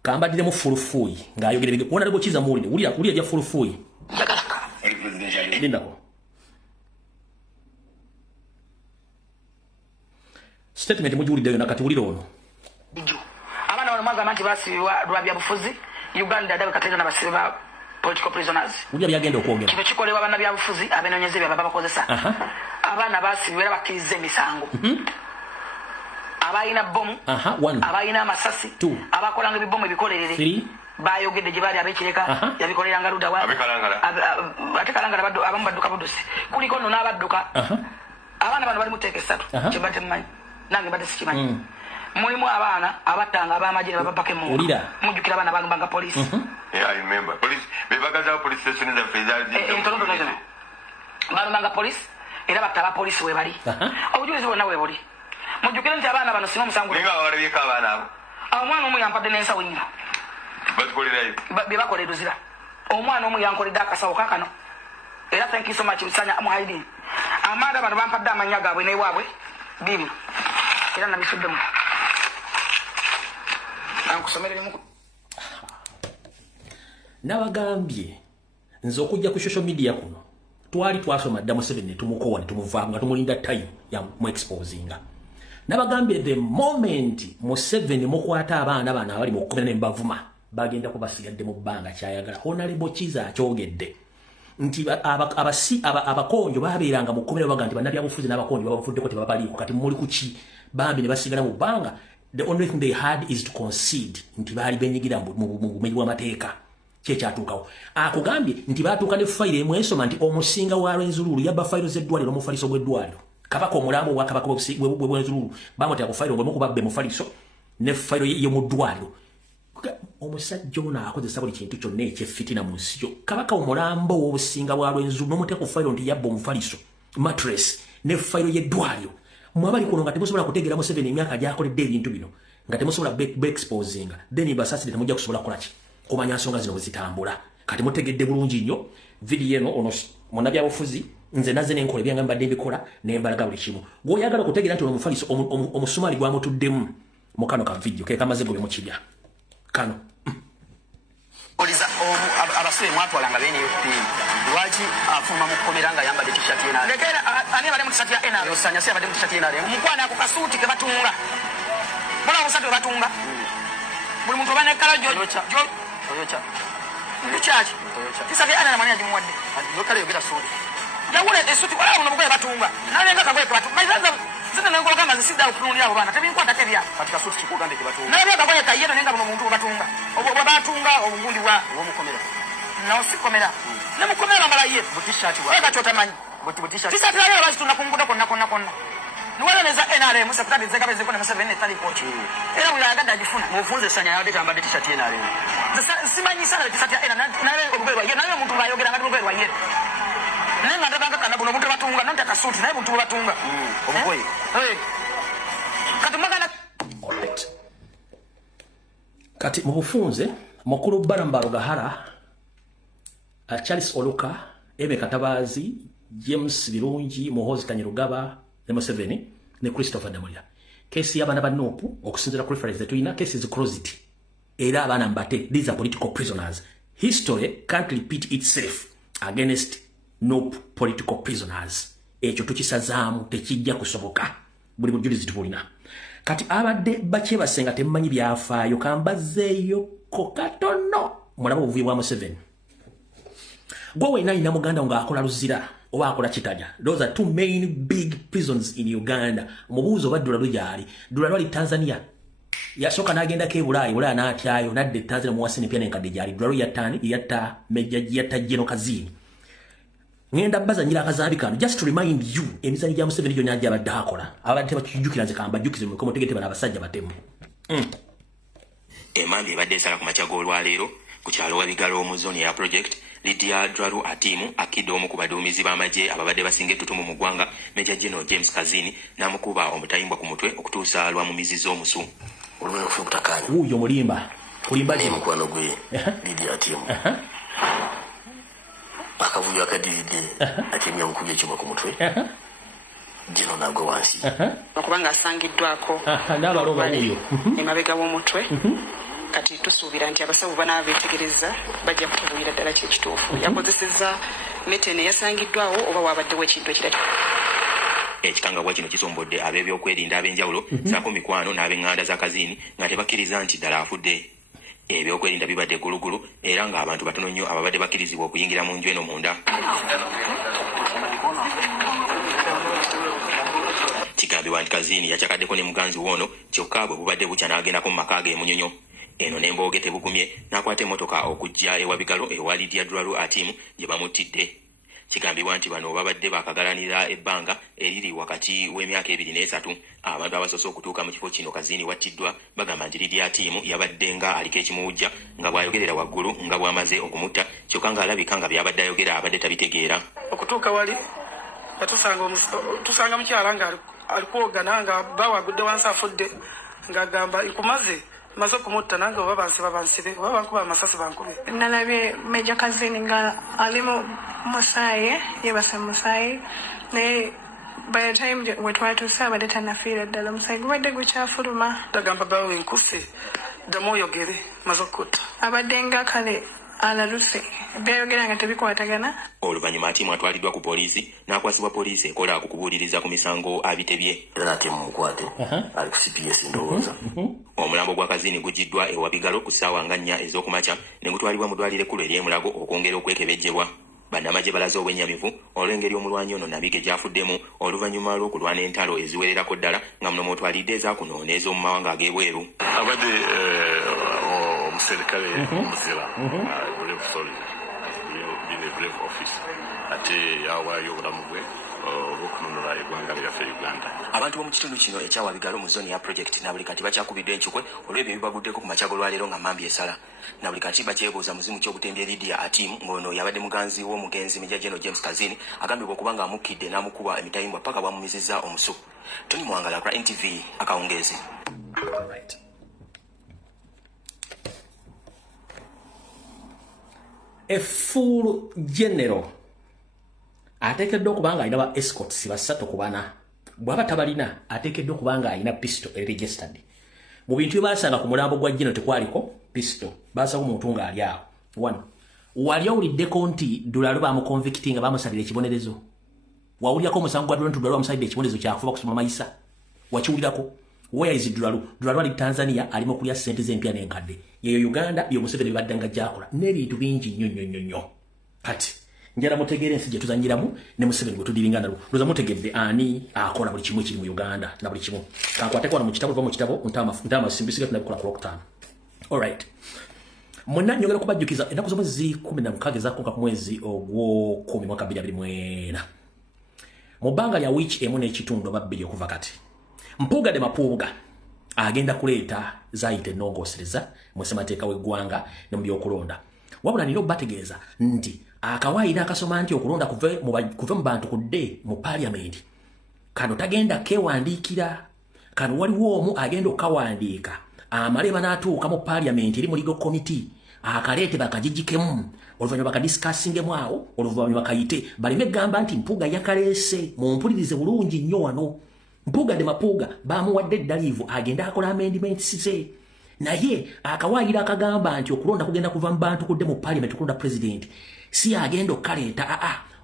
kambadde mu fulufuyi ng'ayogera Honorable Kiza muwulidde wulira bya fulufuyi lindako statement mugiwulidde yonna kati wulira ono abaana bano mwagamba nti basibibwa lwa byabufuzi Uganda dawe katenda n'abasibe ba political prisoners. Wulira byagenda okwogera kino kikolebwa abaana byabufuzi abeenoonyeze bye baba bakozesa abaana basibibwa bakkiriza emisango abayina bomu abayina amasasi abakolanga ebibomu ebikolerere bayogedde gye baali abekireka yabikoleranga luda ate kalangala abamu badduka budusi kuliko nno n'abadduka abaana bano bali mu tteeka essatu kye badde mumanyi nange badde sikimanyi mulimu abaana abattanga ab'amagye ne babapako emmundu mujjukira abaana bagambanga poliisi entonotono balumanga poliisi era batta abapoliisi we bali obujulizi bwonna we buli mujjukire nti abaana bano singa omusango omwana omu yampadde n'ensawo nnyo bye bakola eruzira omwana omu yankoledde akasawo kakano era thank you so much Musanya Muhaidin amaada bano bampadde amannya gaabwe n'ewaabwe bibino era nabisuddemu ankusomereremu nabagambye nze okujja ku social media kuno twali twasoma dda Museveni ne tumukowa ne tumuvaamu nga tumulinda time ya mu exposinga nabagambye the moment Museveni mukwata abaana bano abali mu kkomera n'embavuma bagenda kubasigadde mu bbanga kyayagala Honorable Kiza akyogedde nti abakonjo babeeranga mu kkomera baga nti bannabyabufuzi n'abakonjo babafuddeko tebabaliiko kati muli kuki bambi ne basigala mu bbanga the only thing they had is to concede nti baali benyigira mu bumenyi bw'amateeka kyekyatuukawo akugambye nti baatuuka ne fayiro emwesoma nti omusinga wa Rwenzululu yabba fayiro z'eddwaliro n'omufaliso gw'eddwaliro kabaka omulambo obwakabaka bw'Rwenzululu bamutera ku fayiro ng'omu babbe mufaliso ne fayiro y'omu ddwaliro omusajja ono akozesa buli kintu kyonna ekyeffitina mu nsi yo kabaka omulambo w'obusinga bwa Rwenzululu n'omutera ku fayiro nti yabba omufaliso mattress ne fayiro y'eddwaliro mwabali kuno nga temusobola kutegeera Museveni emyaka gy'akoledde ebintu bino nga temusobola exposinga then basasire temujja kusobola kukola ki kumanya nsonga zino bwe zitambula kati mutegedde bulungi nnyo video eno ono munnabyabufuzi nze naze n'enkola ebyange mbadde mbikola n'embalaga buli kimu gw'oyagala okutegeera nti ono omufaliso omusumaali gwamutuddemu mu kano ka video ke kamaze gobe mukibya kano oliza abasibe mwatwalanga BNUP lwaki afuma mu kkomera nga yambadde t-shirt y'enale lekera ani abadde mu t-shirt ya enale osanya si abadde mu t-shirt y'enale mukwana ako kasuuti ke batunga bona obusatu bwe batunga buli muntu obane kala Toyocha Luchachi Tisa vya ana na mania jimuwade Lokale yogeta suri Jawule esuti wala unabuko ya batunga Nalenga kakwe kwa batunga Maizaza Zina nengola kama zisida ukuluni yao bana Tebi nkuwa takebia Katika suti chiku gande kibatunga Nalenga kakwe kayena nenga muna muntu batunga Obu batunga Obu ngundi wa Obu mkomera no sikomera ne mukomera mala ye butishati wa eka chotamanyi butishati tisati la leo tunakunguda konna niweleza NRM sekretari zeka bezeko na 7 tali coach era ulaganda ajifuna mufunze sanya yade tamba t-shirt NRM simanyi sana t-shirt ya NRM na leo obugwe waye na leo muntu bayogera ngati obugwe waye nenga ndabanga kana buno muntu batunga nonta kasuti na muntu batunga obugwe kati magana kati mubufunze mukuru barambaro gahara Charles Oluka Eme Katabazi James Birungi Muhozi Kanyirugaba Nemo 7 ne Christopher Damulya kesi y'abana ba Nopu okusinzira ku reference zetuina kesi is closed era abana mbate these are political prisoners history can't repeat itself against Nopu political prisoners ekyo tukisazaamu tekijja kusoboka buli bujulizi tubulina kati abadde bache basenga temanyi byafaayo kambazeeyo kokatono mulabo obuvuyo bwa 7 gwe wena ina muganda nga akola luzira oba akola kitaja those are two main big prisons in Uganda mubuzo badula lujali dula lwali Tanzania yasoka nagenda ke Bulaya n'atyayo nadde Tanzania muwasini pia nenkadde jali dula yatani yatta meja yatta jeno kazini ngenda baza nyira akazabi kano just to remind you emizani gya 7 gyo nyanja badakola abadde bakijukira zikamba jukize mu komotegete bana abasajja batemu emambi badde sala ku machago olwaleero ku kyalo wabigalo mu zone ya project Lydia Draru atimu akido omu ku baduumizi b'amagye ababadde basinga ettutumu mu ggwanga Major General James Kazini n'amukuba omutayimbwa ku mutwe okutuusa lwa mumizizo omusu olw'okufa okutakanya uyo mulimba kulimba ne mukwano gwe Lydia atimu akavuyo akadiride atemya mukubye ekyuma ku mutwe Jino nagwe wansi okubanga asangiddwako n'abaloba uyo emabega w'omutwe kati tusuubira nti abasawo bana beetegereza bajja kutubuulira ddala kyekituufu yakozeseza metene yasangiddwawo oba wabaddewo ekintu ekirala ekikangabwa kino kisombodde ab'ebyokwerinda ab'enjawulo saako mikwano n'ab'eŋŋanda za Kazini nga tebakkiriza nti ddala afudde ebyokwerinda bibadde gulugulu era ng'abantu batono nnyo ababadde bakkirizibwa okuyingira mu nju eno munda kigambibwa nti Kazini yakyakaddeko ne muganzi woono kyokka bwe bubadde bukya n'agendako mu maka ge emunyonyo eno n'embooge tebugumye n'akwata emmotoka okujja ewa bigalo ewa Lydia Draru atimu gye bamuttidde kigambibwa nti bano babadde bakagalanira ebbanga eriri wakati w'emyaka 2 ne 3 abantu abasoose okutuuka mu kifo kino Kazini wattiddwa bagamba nti Lydia atimu yabadde nga aliko ekimuwujja nga bw'ayogerera waggulu nga bw'amaze okumutta kyokka ng'alabika nga byabadde ayogera abadde tabitegeera okutuuka wali tusanga mukyala nga alikwogana nga bawagudde wansi afudde ng'agamba ikumaze maze kumutta nange oba bansibe oba bankuba amasasi bankube nalabye Major Kazini nga ali mu musaayi yebase musaayi naye by the time we twatuuse abadde tannafiira ddala omusaayi gubadde gukyafuluma tagamba bawe nkuse ddamu oyogere maze okutta abadde nga kale alaluse byayogera nga tebikwatagana oluvannyuma atimu atwaliddwa ku poliisi n'akwasibwa poliisi ekola ku kubuuliriza ku misango abitebye era atimu mukwate ali ku CPS ndowooza omulambo gwa Kazini gujiddwa ewa bigalo ku ssaawa nga 4 ez'okumakya ne gutwalibwa mu ddwaliro ekkulu ery'emulago okwongera okwekebejjebwa bannamagye balaze obwennyamivu olw'engeri omulwanyi ono nabige gyafuddemu oluvannyuma lw'okulwana entalo eziwererako ddala nga muno mwotwalidde ezakuno n'ez'omu mawanga ag'ebweru abadde omuserikale omuzira brave office ate yawaayo obulamu bwe olw'okununula eggwanga lyaffe Uganda abantu b'omu kitundu kino ekyawa bigalo mu zone ya project na buli kati bakyakubiddwa enkikwe olw'ebyo bibaguddeko ku makyago lwaleero nga mambi esala na buli kati bakyebuuza muzimu ky'obutembye Lydia atimu ng'ono yabadde muganzi w'omugenzi Major General James Kazini agambibwa okuba nga amukkidde n'amukuba emitayimbwa paka bwamumizizza omusu Tony Mwangala kwa NTV akawungeezi a full general ateekeddwa okuba nga alina ba escorts basatu ku bana bw'aba tabalina ateekeddwa okuba nga alina pistol registered mu bintu byebasanga ku mulambo gwa general tekwaliko pistol basanga omuntu ng'ali awo one wali owuliddeko nti Dulalu bamuconvicti nga bamusalira ekibonerezo wawulyako omusango gwa Dulalu bamusalidde ekibonerezo kyakufa kusoma mayisa wakiwulirako where is Dulalu ali Tanzania alimo kulya sente z'empya n'enkadde yeyo Uganda byo Museveni bibadde nga gyakola n'ebintu bingi nnyo kati njala mutegere ensi gye tuzanyiramu ne Museveni gwe tudiringa nalo loza mutegedde ani akola buli kimu ekiri mu Uganda na buli kimu kankwateko mu kitabo ntama simbisiga tunabikola ku lokutano alright Mwana nyongera kubajjukiza ennaku z'omwezi 16 zakonka ku mwezi ogwo 10 mwaka 2024. Mu bbanga lya wiiki emu n'ekitundu oba bbiri okuva kati. Mpuuga de Mapuuga agenda kuleeta zayita ennongoosereza mu ssemateeka w'eggwanga ne mu by'okulonda. Wabula nina obbategeeza nti akawaayira akasoma nti okulonda kuve mu bantu kudde mu paaliyamenti. Kano tagenda kewandiikira. Kano waliwo omu agenda okawandiika. Amaleba n'atuuka mu paaliyamenti eri mu legal committee. Akaleete bakagijikemu. Oluvannyuma bakadiscussingemu awo. Oluvannyuma bakayite. Baleme gamba nti Mpuuga yakaleese. Mumpulirize bulungi nnyo wano. Mpuuga de Mapuuga bamuwadde eddaliivu agenda akola amendments ze. Naye akawaayira akagamba nti okulonda kugenda kuva mu bantu kudde mu parliament okulonda president. Si agenda okaleeta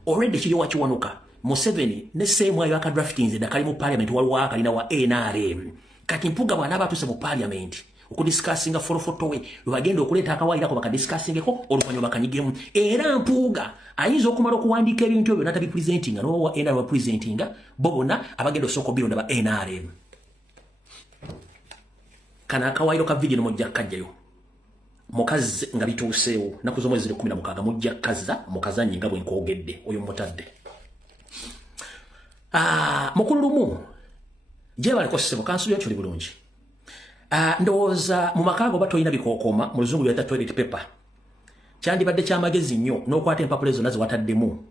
already kiri wakiwanuka. Museveni ne seemwayo akadraftings edakali mu parliament waliwo akalina wa NRM. Kati Mpuuga bw'anaaba atuuse mu parliament okudiscussinga forofotowe lwagenda okuleeta akawaayirako bakadiscussingeko oluvannyuma bakanyigemu. Era Mpuuga ayinza okumala okuwandiika ebintu ebyo n'atabipresentinga n'owa NRM bapresentinga bo bonna abagenda osooka obironda ba NRM. Kana akawaayiro ka video mujja kajjayo. Mukazi nga bituuseewo nnaku z'omwezi 16 mujja kazza mukazanyi nga bwe nkoogedde oyo mutadde. Mukulu lumu jebaleko ssebo kansulu yakyo bulungi. Ndowooza mu makaago batoyina bikookoma mu luzungu byata toilet paper. Kyandibadde kyamagezi nnyo n'okwata empapula ezo nazo wataddemu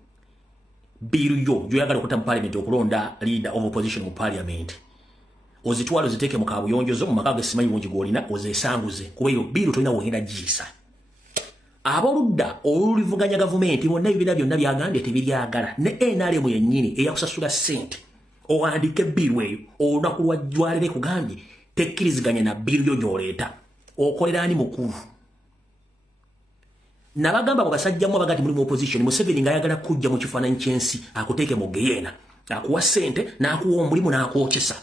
biiru yo gyoyagala okuta mu parliament okulonda leader of opposition mu parliament. Ozitwalo ziteeke mu kaabuyonjozo mu makaago esimanyi bungi gwolina ozeesanguze kuba eyo biiru tolina wogenda giisa. Aboludda olulivuganya gavumenti bonna ebibiina byonna byagambye tebiryagala ne NRM yennyini eyakusasula ssente owandiike biiru eyo olunaku lwajwalire kugambye tekkiriziganya na biiru yo gy'oleeta okolera ani mukulu. Nabagamba bwe basajjamu abagati muri mu opposition Museveni ng'ayagala kujja mu kifaananyi ky'ensi akuteeke mu geyeena akuwa ssente n'akuwa omulimu n'akwokesa.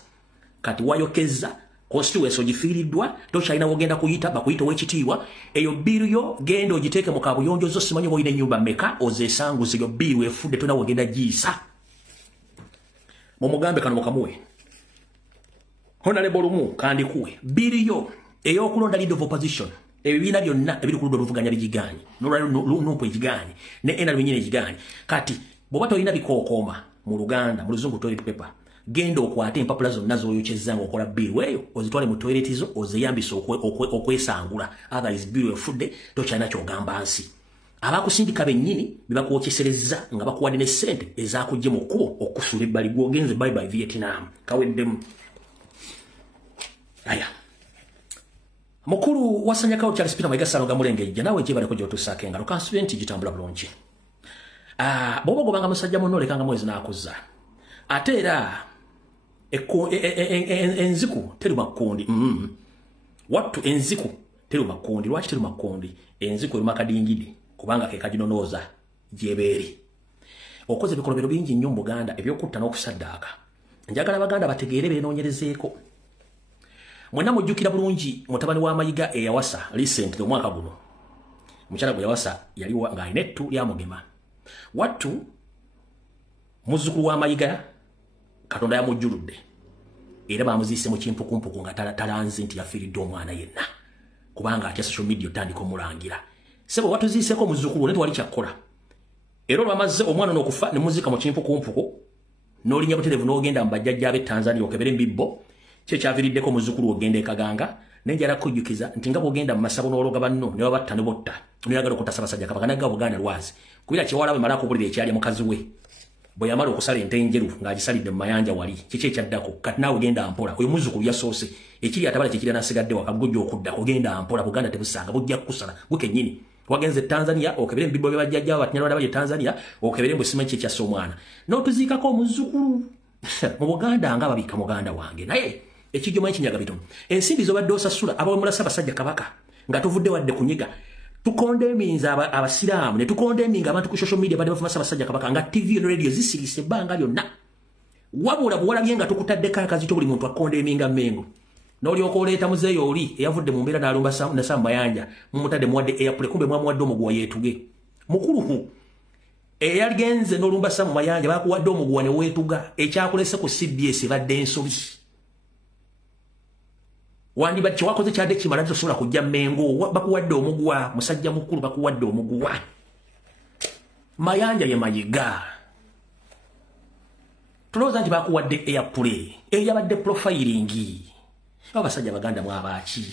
Kati wayokeza constituency ogifiiriddwa tokyalina wogenda kuyita bakuyita ow'ekitiibwa eyo biiru yo genda ogiteeke mu kaabuyonjozo simanyi oba olina ennyumba mmeka ozeesanguze eyo biiru efudde tolina wogenda giisa. Mumugambe kano mukamuwe Honorable Lumu kandikuwe biiru yo ey'okulonda leader of opposition ebibiina byonna ebiri ku ludda oluvuganya bigiganye n'olunumpu ekiganye ne NRM nyine ekiganye. Kati bw'oba tolina bikookooma mu Luganda mu luzungu toilet paper genda okwate empapula zonna z'oyokyezza ng'okola biiru eyo ozitwale mu toilet zo ozeyambise okwesangula otherwise biiru efudde tokyalina ky'ogamba nsi. Abakusindika bennyini bebakwokyesezza nga bakuwadde ne ssente ezaakujje mu kkubo okusuula ebbali gw'ogenze bye Vietnam kaweddemu. Aya mukulu wasanyakawo Charles Peter Mayiga Ssalonga Mulengejja naawe gyebaleko gy'otuusaako engalo kansule nti gitambula bulungi. Bw'oba ogobanga musajja munno olekanga mwezi n'akuzza ate era enziku teruma kkundi. Wattu enziku teruma kkundi. Lwaki teruma kkundi? Enziku eruma kadingidi kubanga ke kaginonooza gyebeeri. Okoze ebikolobero bingi nnyo mu Buganda ebyokutta n'okusaddaaka. Njagala Baganda bategeere beenoonyerezeeko. Mwenna mujjukira bulungi mutabani wa Mayiga eyawasa recently omwaka guno. Mukyala gwe yawasa yali ng'alina ettu lya Mugema. Wattu muzzukulu wa Mayiga Katonda yamujjuludde era bamuziise mu kimpukumpuku nga talanze nti yafiiridde omwana yenna kubanga atya social media otandika omulangira. Sebo watuziiseko muzzukulu ne tewali kyakkola. Era olwamaze omwana n'okufa ne muzika mu kimpukumpuku n'olinya butereevu n'ogenda mu bajjajja ab'e Tanzania okebere mbibbo kye kyaviiriddeko muzzukulu ogenda ekaganga nenjala kujjukiza nti nga bw'ogenda mu masabo n'ologa banno ne babatta ne botta n'oyagala okuttasa basajja Kabaka nagga Buganda lwazi kubira kyewala bwe mala akubulira ekyali mukazi we bwe yamala okusala ente enjeru ng'agisalidde mu mayanja wali kiki ekyaddako kati naawe ogenda mpola oyo muzzukulu yasoose ekiri atabala kyekiri nasigadde waka gujja okudda ogenda mpola Buganda tebusanga bujja kukusala gukennyini wagenze Tanzania okebere mbibbo bye bajjajja batinyalwala bali Tanzania okebere mbu simanyi kyekyassa omwana n'otuziikako omuzzukulu mu Buganda nga babika muganda wange naye ekijoma ekinyaga bitono ensimbi zobadde osasula abawemulasa basajja Kabaka nga tuvudde wadde kunyiga tukondeminza abasiraamu ne tukondeminga abantu ku social media badde bafumasa basajja Kabaka nga TV ne radio zisirise ebbanga lyonna wabula bwalabye nga tukutaddeko akazito buli muntu akondeminga Mengo n'olyoka oleeta muzeeyo oli eyavudde mu mbeera n'alumba na Samba Mayanja mumutadde muwadde airport kumbe mwamuwadde omuguwa yeetuge mukuluhu eyagenze n'olumba Samba Mayanja bakuwadde omuguwa ne weetuga ekyakulese ku CBS badde ensobi wandi bati wakoze kyade kimala tosobola kujja mengo bakuwadde omugwa musajja mukulu bakuwadde omugwa mayanja ye mayiga tuloza nti bakuwadde airplay eyabadde profiling abasajja baganda mwabaki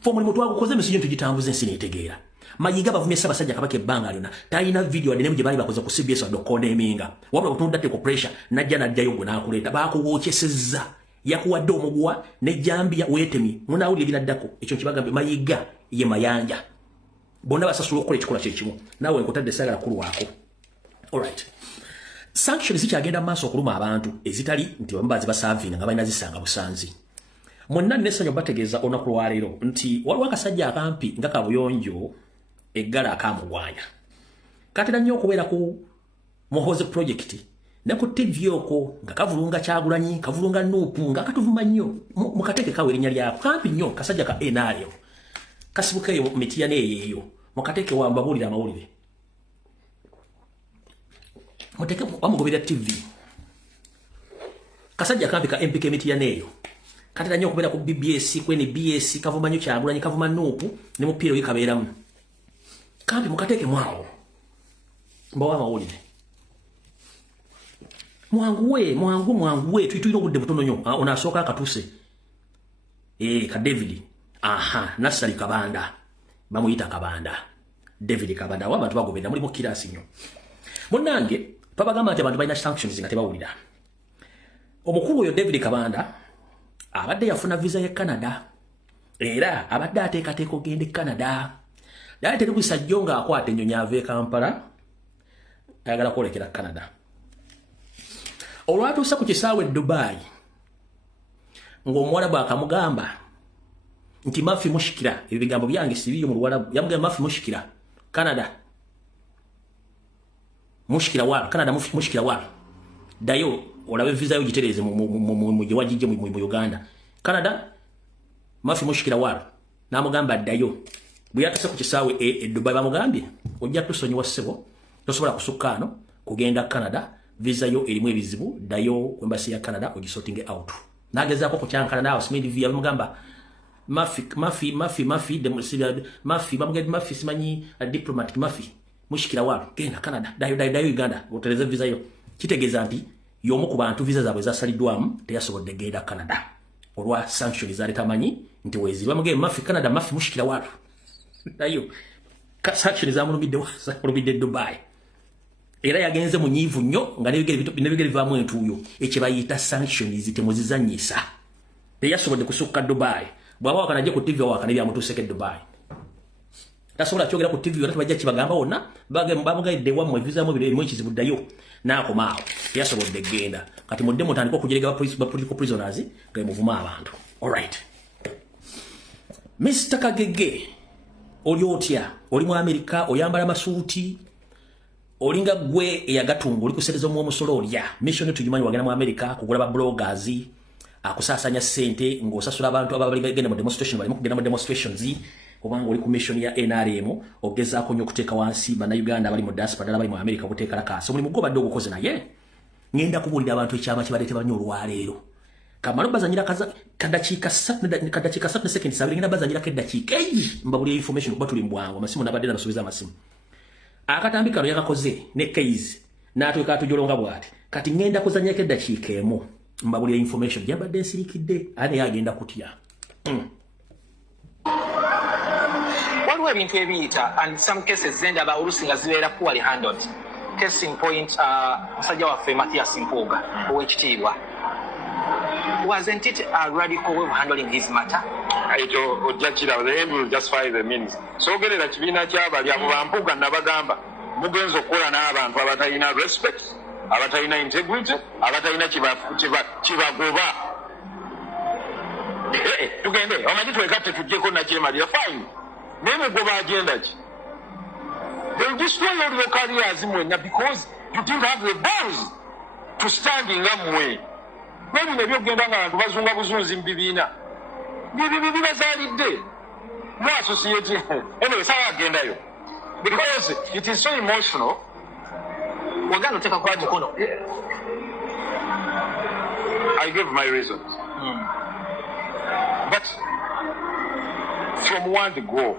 fo mulimu twagukoze mesije tugitambuze ensi netegeera mayiga bavumye Ssaabasajja Kabaka ebbanga lyonna talina video adene gye bali bakoze ku CBS wadokoneminga wabula kutunda ko pressure najja najjayo gwe nakuleeta bakuwokyesezza yakuwadde omugwa ne jambia wetemi munawulira binaddako ekyo kibagambe mayiga ye mayanja bonna basasula okukola ekikola kyekimu naawe nkutadde sagala kulu wako. Alright, sanctions zikyagenda maaso okuluma abantu ezitali nti bambazi basavinga nga balina zisanga busanzi. Monna nessanyo bategeeza olunaku lwaleero nti waliwo akasajja akampi nga kabuyonjo eggala akamugwanya katera nnyo okubeera ku Muhoozi project ne ku TV oko nga kavulunga Kyagulanyi kavulunga Nuupu nga katuvuma nnyo mukateke kawe erinnya lyako kampi nnyo kasajja ka NRL kasibukeyo mitiya neeyo mukateke wambabulira amawulire muteke wamugobera TV kasajja kampi ka MPK mitiya neeyo katera nnyo okubeera ku BBS kweni BS kavuma nnyo Kyagulanyi kavuma Nuupu ne mupiira yikabeeramu kampi mukateke mwawo mbawa amawulire mwanguwe tuituyina obudde butono nnyo onasooka akatuse ka David Nasali Kabanda bamuyita Kabanda David Kabanda w'abantu bagobera mulimu kirasi nnyo munnange babagamba nti abantu balina sanctions nga tebawulira omukulu oyo David Kabanda abadde yafuna visa ya Canada era abadde ateekateeka ogenda e Canada naye terikuisa jjo nga akwata ennyonyi ava e Kampala ayagala kwolekera Canada olwatuusa ku kisaawe Dubai ng'omuwarabu akamugamba nti Mafi mushikira ebigambo byange sibiyo mu Luwarabu yamugamba Mafi mushikira Canada mushikira wa Canada mushikira wa dayo olabe visa yo gitereze mu giwajije mu Uganda Canada Mafi mushikira wa namugamba dayo buyatuse ku kisaawe Dubai bamugambye ojja tusonyiwa ssebo tosobola kusukkaano kugenda Canada visa yo erimu ebizibu dayo embassy ya Canada ogisorting out nagezaako ku kyankana nawe simedi via bamugamba Mafi bamugamba Mafi simanyi diplomatic Mafi mushikira walo genda Canada dayo Uganda oteleze visa yo kitegeeza nti yomu ku bantu visa zaabwe zasaliddwamu teyasobodde genda Canada olwa sanctions zaletamanyi nti wezi bamugamba Mafi Canada Mafi mushikira walo dayo sanctions zamulumidde Dubai era yagenze mu nyivu nnyo nga nebigere bivaamu entuuyo ekibayita sanctions temuzizanyisa teyasobodde kusukka Dubai bw'aba wakanajje ku TV wakana byamutuuseko Dubai tasobola kyogera ku TV yonna tebajja kibagamba wonna bamugaidde wammwe vizaamu birimu ekizibu ddayo n'akomaawo teyasobodde genda kati mudde mutandika okujerega ba political prisoners nga bemuvuma abantu. Alright, Mr. Kagege oli otya oli mu Amerika oyambala masuuti olinga gwe eyagatunga oli kusereza omusolo olya mission tugimanyi wagenda mu Amerika kugula ba bloggers akusasanya sente ng'osasula abantu ababali bagenda mu demonstration bali mu kugenda mu demonstrations obanga oli ku mission ya NRM ogezaako nnyo okuteeka wansi bannayuganda abali mu diaspora ddala bali mu Amerika okuteeka lakaasi omulimu gwo badde ogukoze naye ngenda kubuulira abantu ekyama kibadde tebanyo olwaleero kamalo bazanyira kadakiika 3 seconds abiri ngenda bazanyirako eddakiika mbabulira information kuba tuli mbwangu amasimu nabadde nabasuubiza amasimu akatambi kano yakakoze ne case n'atweka atujolonga bw'ati kati ngenda kuzanyako eddakiika emu mbabulira information gyabadde nsirikidde ane yagenda kutya waliwo ebintu ebiyita and some cases zendaba oluusi nga zibeera poorly handled. Case in point musajja waffe Mathias Mpuuga ow'ekitiibwa wasn't it a radical way of handling his matter? Ekyo ojja kiraba the end will justify the means. Soogerera kibiina ky'abali abo bampuuga nabagamba mugenza okukola n'abantu abatalina respect abatalina integrity abatalina kibagoba tugende omanyi twegatte tujjeko nakyemalira fine naye mugoba agenda ki they will destroy all your careers mwenna because you didn't have the balls to standing amwe nebino ebyokugenda nga bantu bazunga buzunzi mu bibiina byebyo bibazaalidde no associate anyway sawa agendayo because it is so emotional wagana oteka kwa mukono. I give my reasons. But from one to go,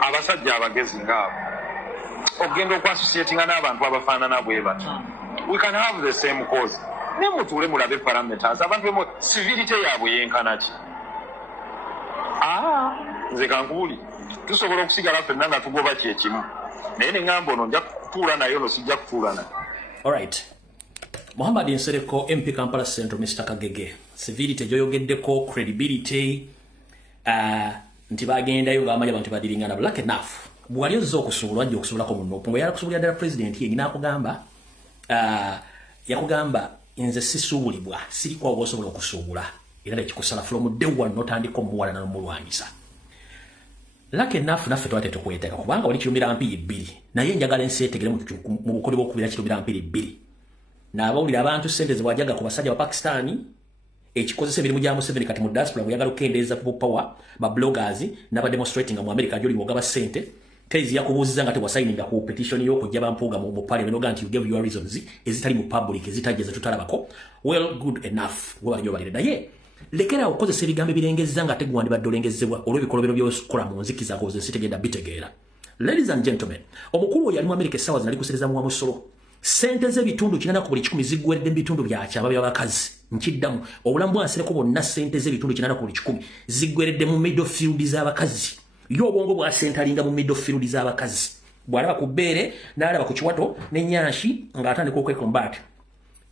abasajja abagezi ngaabo ogenda okwasosietinga n'abantu abafaanana bwe bati. We can have the same cause. Ne mutuule mulabe parameters abantu bemu civility yaabwe yenkana ki? Nze kankuuli tusobola okusigala ffenna nga tugoba kyekimu naye ne ŋŋamba ono nja kutuula naye ono sijja kutuula naye. Alright. Muhammad Nsereko MP Kampala Central Mr. Kagege. Civility gyoyogeddeko credibility nti bagendayo gamba abantu badiringana black enough. Bwali ozzo okusuubula ajja okusuubulako munno. Pongo yali kusuubulira ddala president ye n'akugamba yakugamba nze sisuubulibwa siriko obosobola okusuubula era nekikusala from day one notandika omuwala n'omulwanyisa. Lucky enough naffe twate tukweteeka kubanga wali kilomita 2 naye njagala ensi etegere mu bukole bw'okubira kilomita 2 n'abawulira abantu sente zebwajaga ku basajja ba Pakistani ekikozesa emirimu gya Museveni kati mu diaspora bweyagala okukendeeza ku power ba bloggers n'aba demonstrating mu America gyoli bwogaba sente kezi yakubuuziza nga tewasaininga ku petition y'okujja bampuuga mu parliament oga nti you give your reasons ezitali mu public ezitajja zetutalabako. Well good enough webalinyo balire naye lekera okozesa ebigambo ebirengezza nga tegwandibadde olengezebwa olw'ebikolobero by'okola mu nzikiza koze sitegenda bitegeera. Ladies and gentlemen, omukulu oyo ali mu America essaawa zino ali kusereza mu wamusolo. Sente z'ebitundu 4 ku buli 10 ziggweredde mu bitundu byakyaba by'abakazi. Nkiddamu obulamu bwa Nsereko bwonna sente z'ebitundu 4 ku buli 10 ziggweredde mu middle field z'abakazi. Yo obwongo bwa sentalinga mu middle field z'abakazi. Bw'alaba ku bbeere n'alaba ku kiwato n'ennyanshi ng'atandika okwekombata.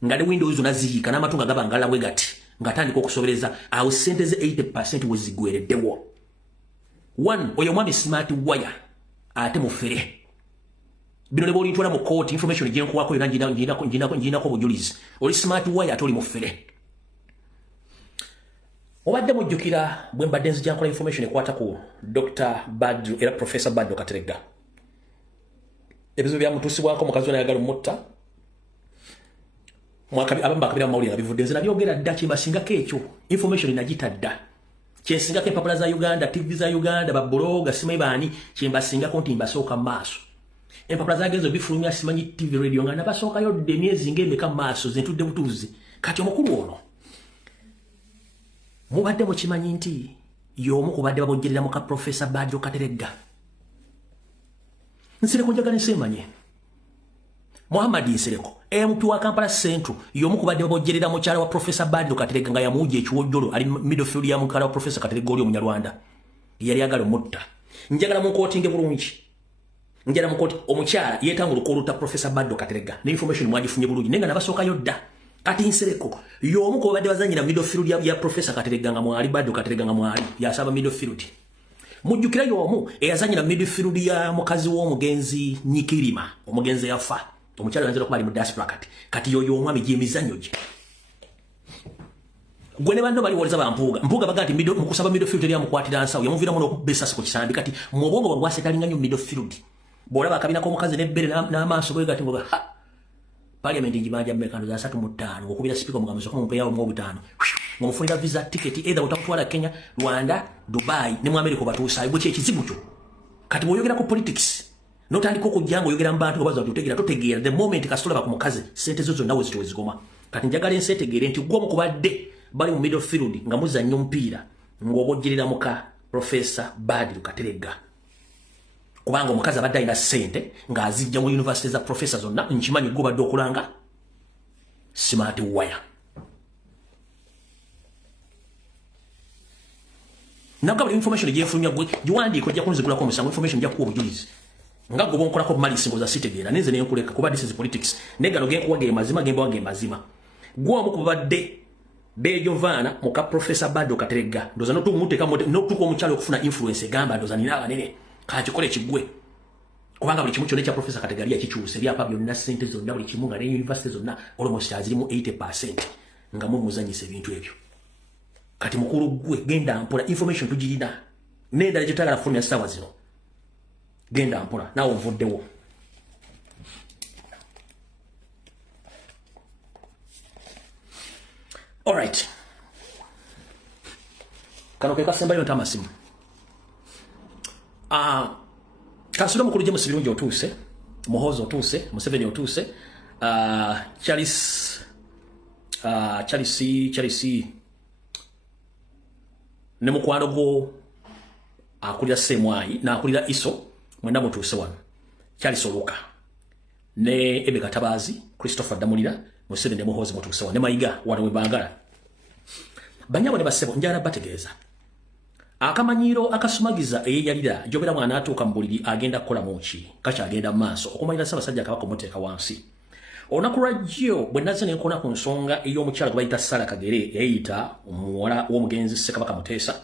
Nga ne windows zonna ziyiika n'amatunga gaba ngala bwe gati. Ngatandika okusobereza awo sente ze 80% wezigwereddewo. One oyo mwami smart wire ate mufere. Bino ne bw'olintwala mu court information gye nkuwako yonna nginako bujulizi. Oli smart wire ate oli mufere. Obadde mujjukira bwe mbadde nzija nkola information ekwata ku Dr. Badru era Professor Badru Katerega. Ebizibu byamutuusibwako mukazi we n'ayagala omutta. Abamba akabira mu mawulire bivudde nze nabyogera dda kyembasingako ekyo information inagita dda kyensingako empapula za Uganda TV za Uganda babloga simanyi baani kyembasingako nti mbasooka mu maaso empapula zagenzo bifulumya simanyi TV radio nga nabasookayo dde emyezi ng'emeka mu maaso ze ntudde butuuzi kati omukulu ono mubadde mukimanyi nti y'omu kubadde babojjerera muka Professor Badru Katerega. Nsereko njagala nsemanye Muhammad Nsereko MP wa Kampala Central y'omu kubadde babojjerera mukyala wa Professor Badru Katerega nga yamuwujja ekiwojjolo ali middle field ya mukyala wa Professor Katerega oli Omunyarwanda yali agala mutta. Njagala mu kootinge bulungi njala mu kooti omukyala yeetangula okuluta Professor Badru Katerega ne information mwagifunye bulungi nenga nabasookayo dda. Kati Nsereko y'omu kubadde bazanyira middle field ya Professor Katerega nga mwali Badru Katerega nga mwali yasaba middle field. Mujjukira y'omu eyazanyira middle field ya mukazi w'omugenzi Nyikirima omugenzi yafa. Omukyala yanzira okuba ali mu diaspora kati yoyo omwami gy'emizannyo gye. Gwe ne banno baliwoleza bampuuga baga nti mu kusaba middle field eryamukwatira nsawo yamuviramu n'okubesasi ku kisambi kati mu bwongo bwe bwasetalinga nnyo middle field. Bw'olaba akabina k'omukazi n'ebbere n'amaaso bwe gati ngoga parliament njimanja mmekano za 3 okubira speaker omugambo soko mumpeyawo mu 5 ng'omufunira visa ticket either utakutwala Kenya, Rwanda, Dubai ne mu America batuusayo bwe kyekizibu kyo. Kati bw'oyogera ku politics notandika okujja ng'oyogera mu bantu nga baza tutegeera the moment kasitula bakumukazi sente zo zonna wezigoma. Kati njagala ensi etegeere nti gwe omukubadde bali mu middle field nga muzannya omupiira ng'obojjerera muka Professor Badru Katerega. Kubanga omukazi abadde alina ssente ng'azijja mu university za professor zonna nkimanyi gwe obadde okulanga smart wire. Nabwe buli information gyefulumya gwe giwandiika ojja kunzigulako omusango information ojja kuwa obujulizi nga gwe bonkolako malisi ngoza sitegeera nenze nenkuleka kuba this is politics negano genkuwage mazima gemba wage mazima gwe omu kubadde Bejovaana muka Professor Badru Katerega ndoza notumuteka notuko omukyalo okufuna influence egamba ndoza nina abanene kakikole kigwe kubanga buli kimu kyonna kya Professor Katerega yakikyuse byapa byonna sente zonna buli kimu nga ne university zonna almost azirimu 80% nga muzanyisa ebintu ebyo. Kati mukulu gwe genda mpola information tugirina nenda gye tagala fulumya sawa zino genda mpola nawo ovuddewo. All right. Kano ke kasemba yo tamasimu. Kasula mukulu James Birungi otuse, Muhozo otuse, Museveni otuse, Charles ne mukwano go akulira Semwai na akulira Iso mwenda mutuse wano kyali soluka ne Ebe Katabazi Christopher Damulira musebe ne muhozi mutuse wano ne Mayiga wano webangala banyabo ne basebo njara bategeeza akamanyiro akasumagiza eyalira jobera mwana atuka mbuliri agenda kola mochi kacha agenda maso okumanyira Ssaabasajja Kabaka muteka wansi onakurajjo bwenaze ne nkona ku nsonga ey'omukyala gwe bayita Sarah Kagere eyita omuwala w'omugenzi Ssekabaka Muteesa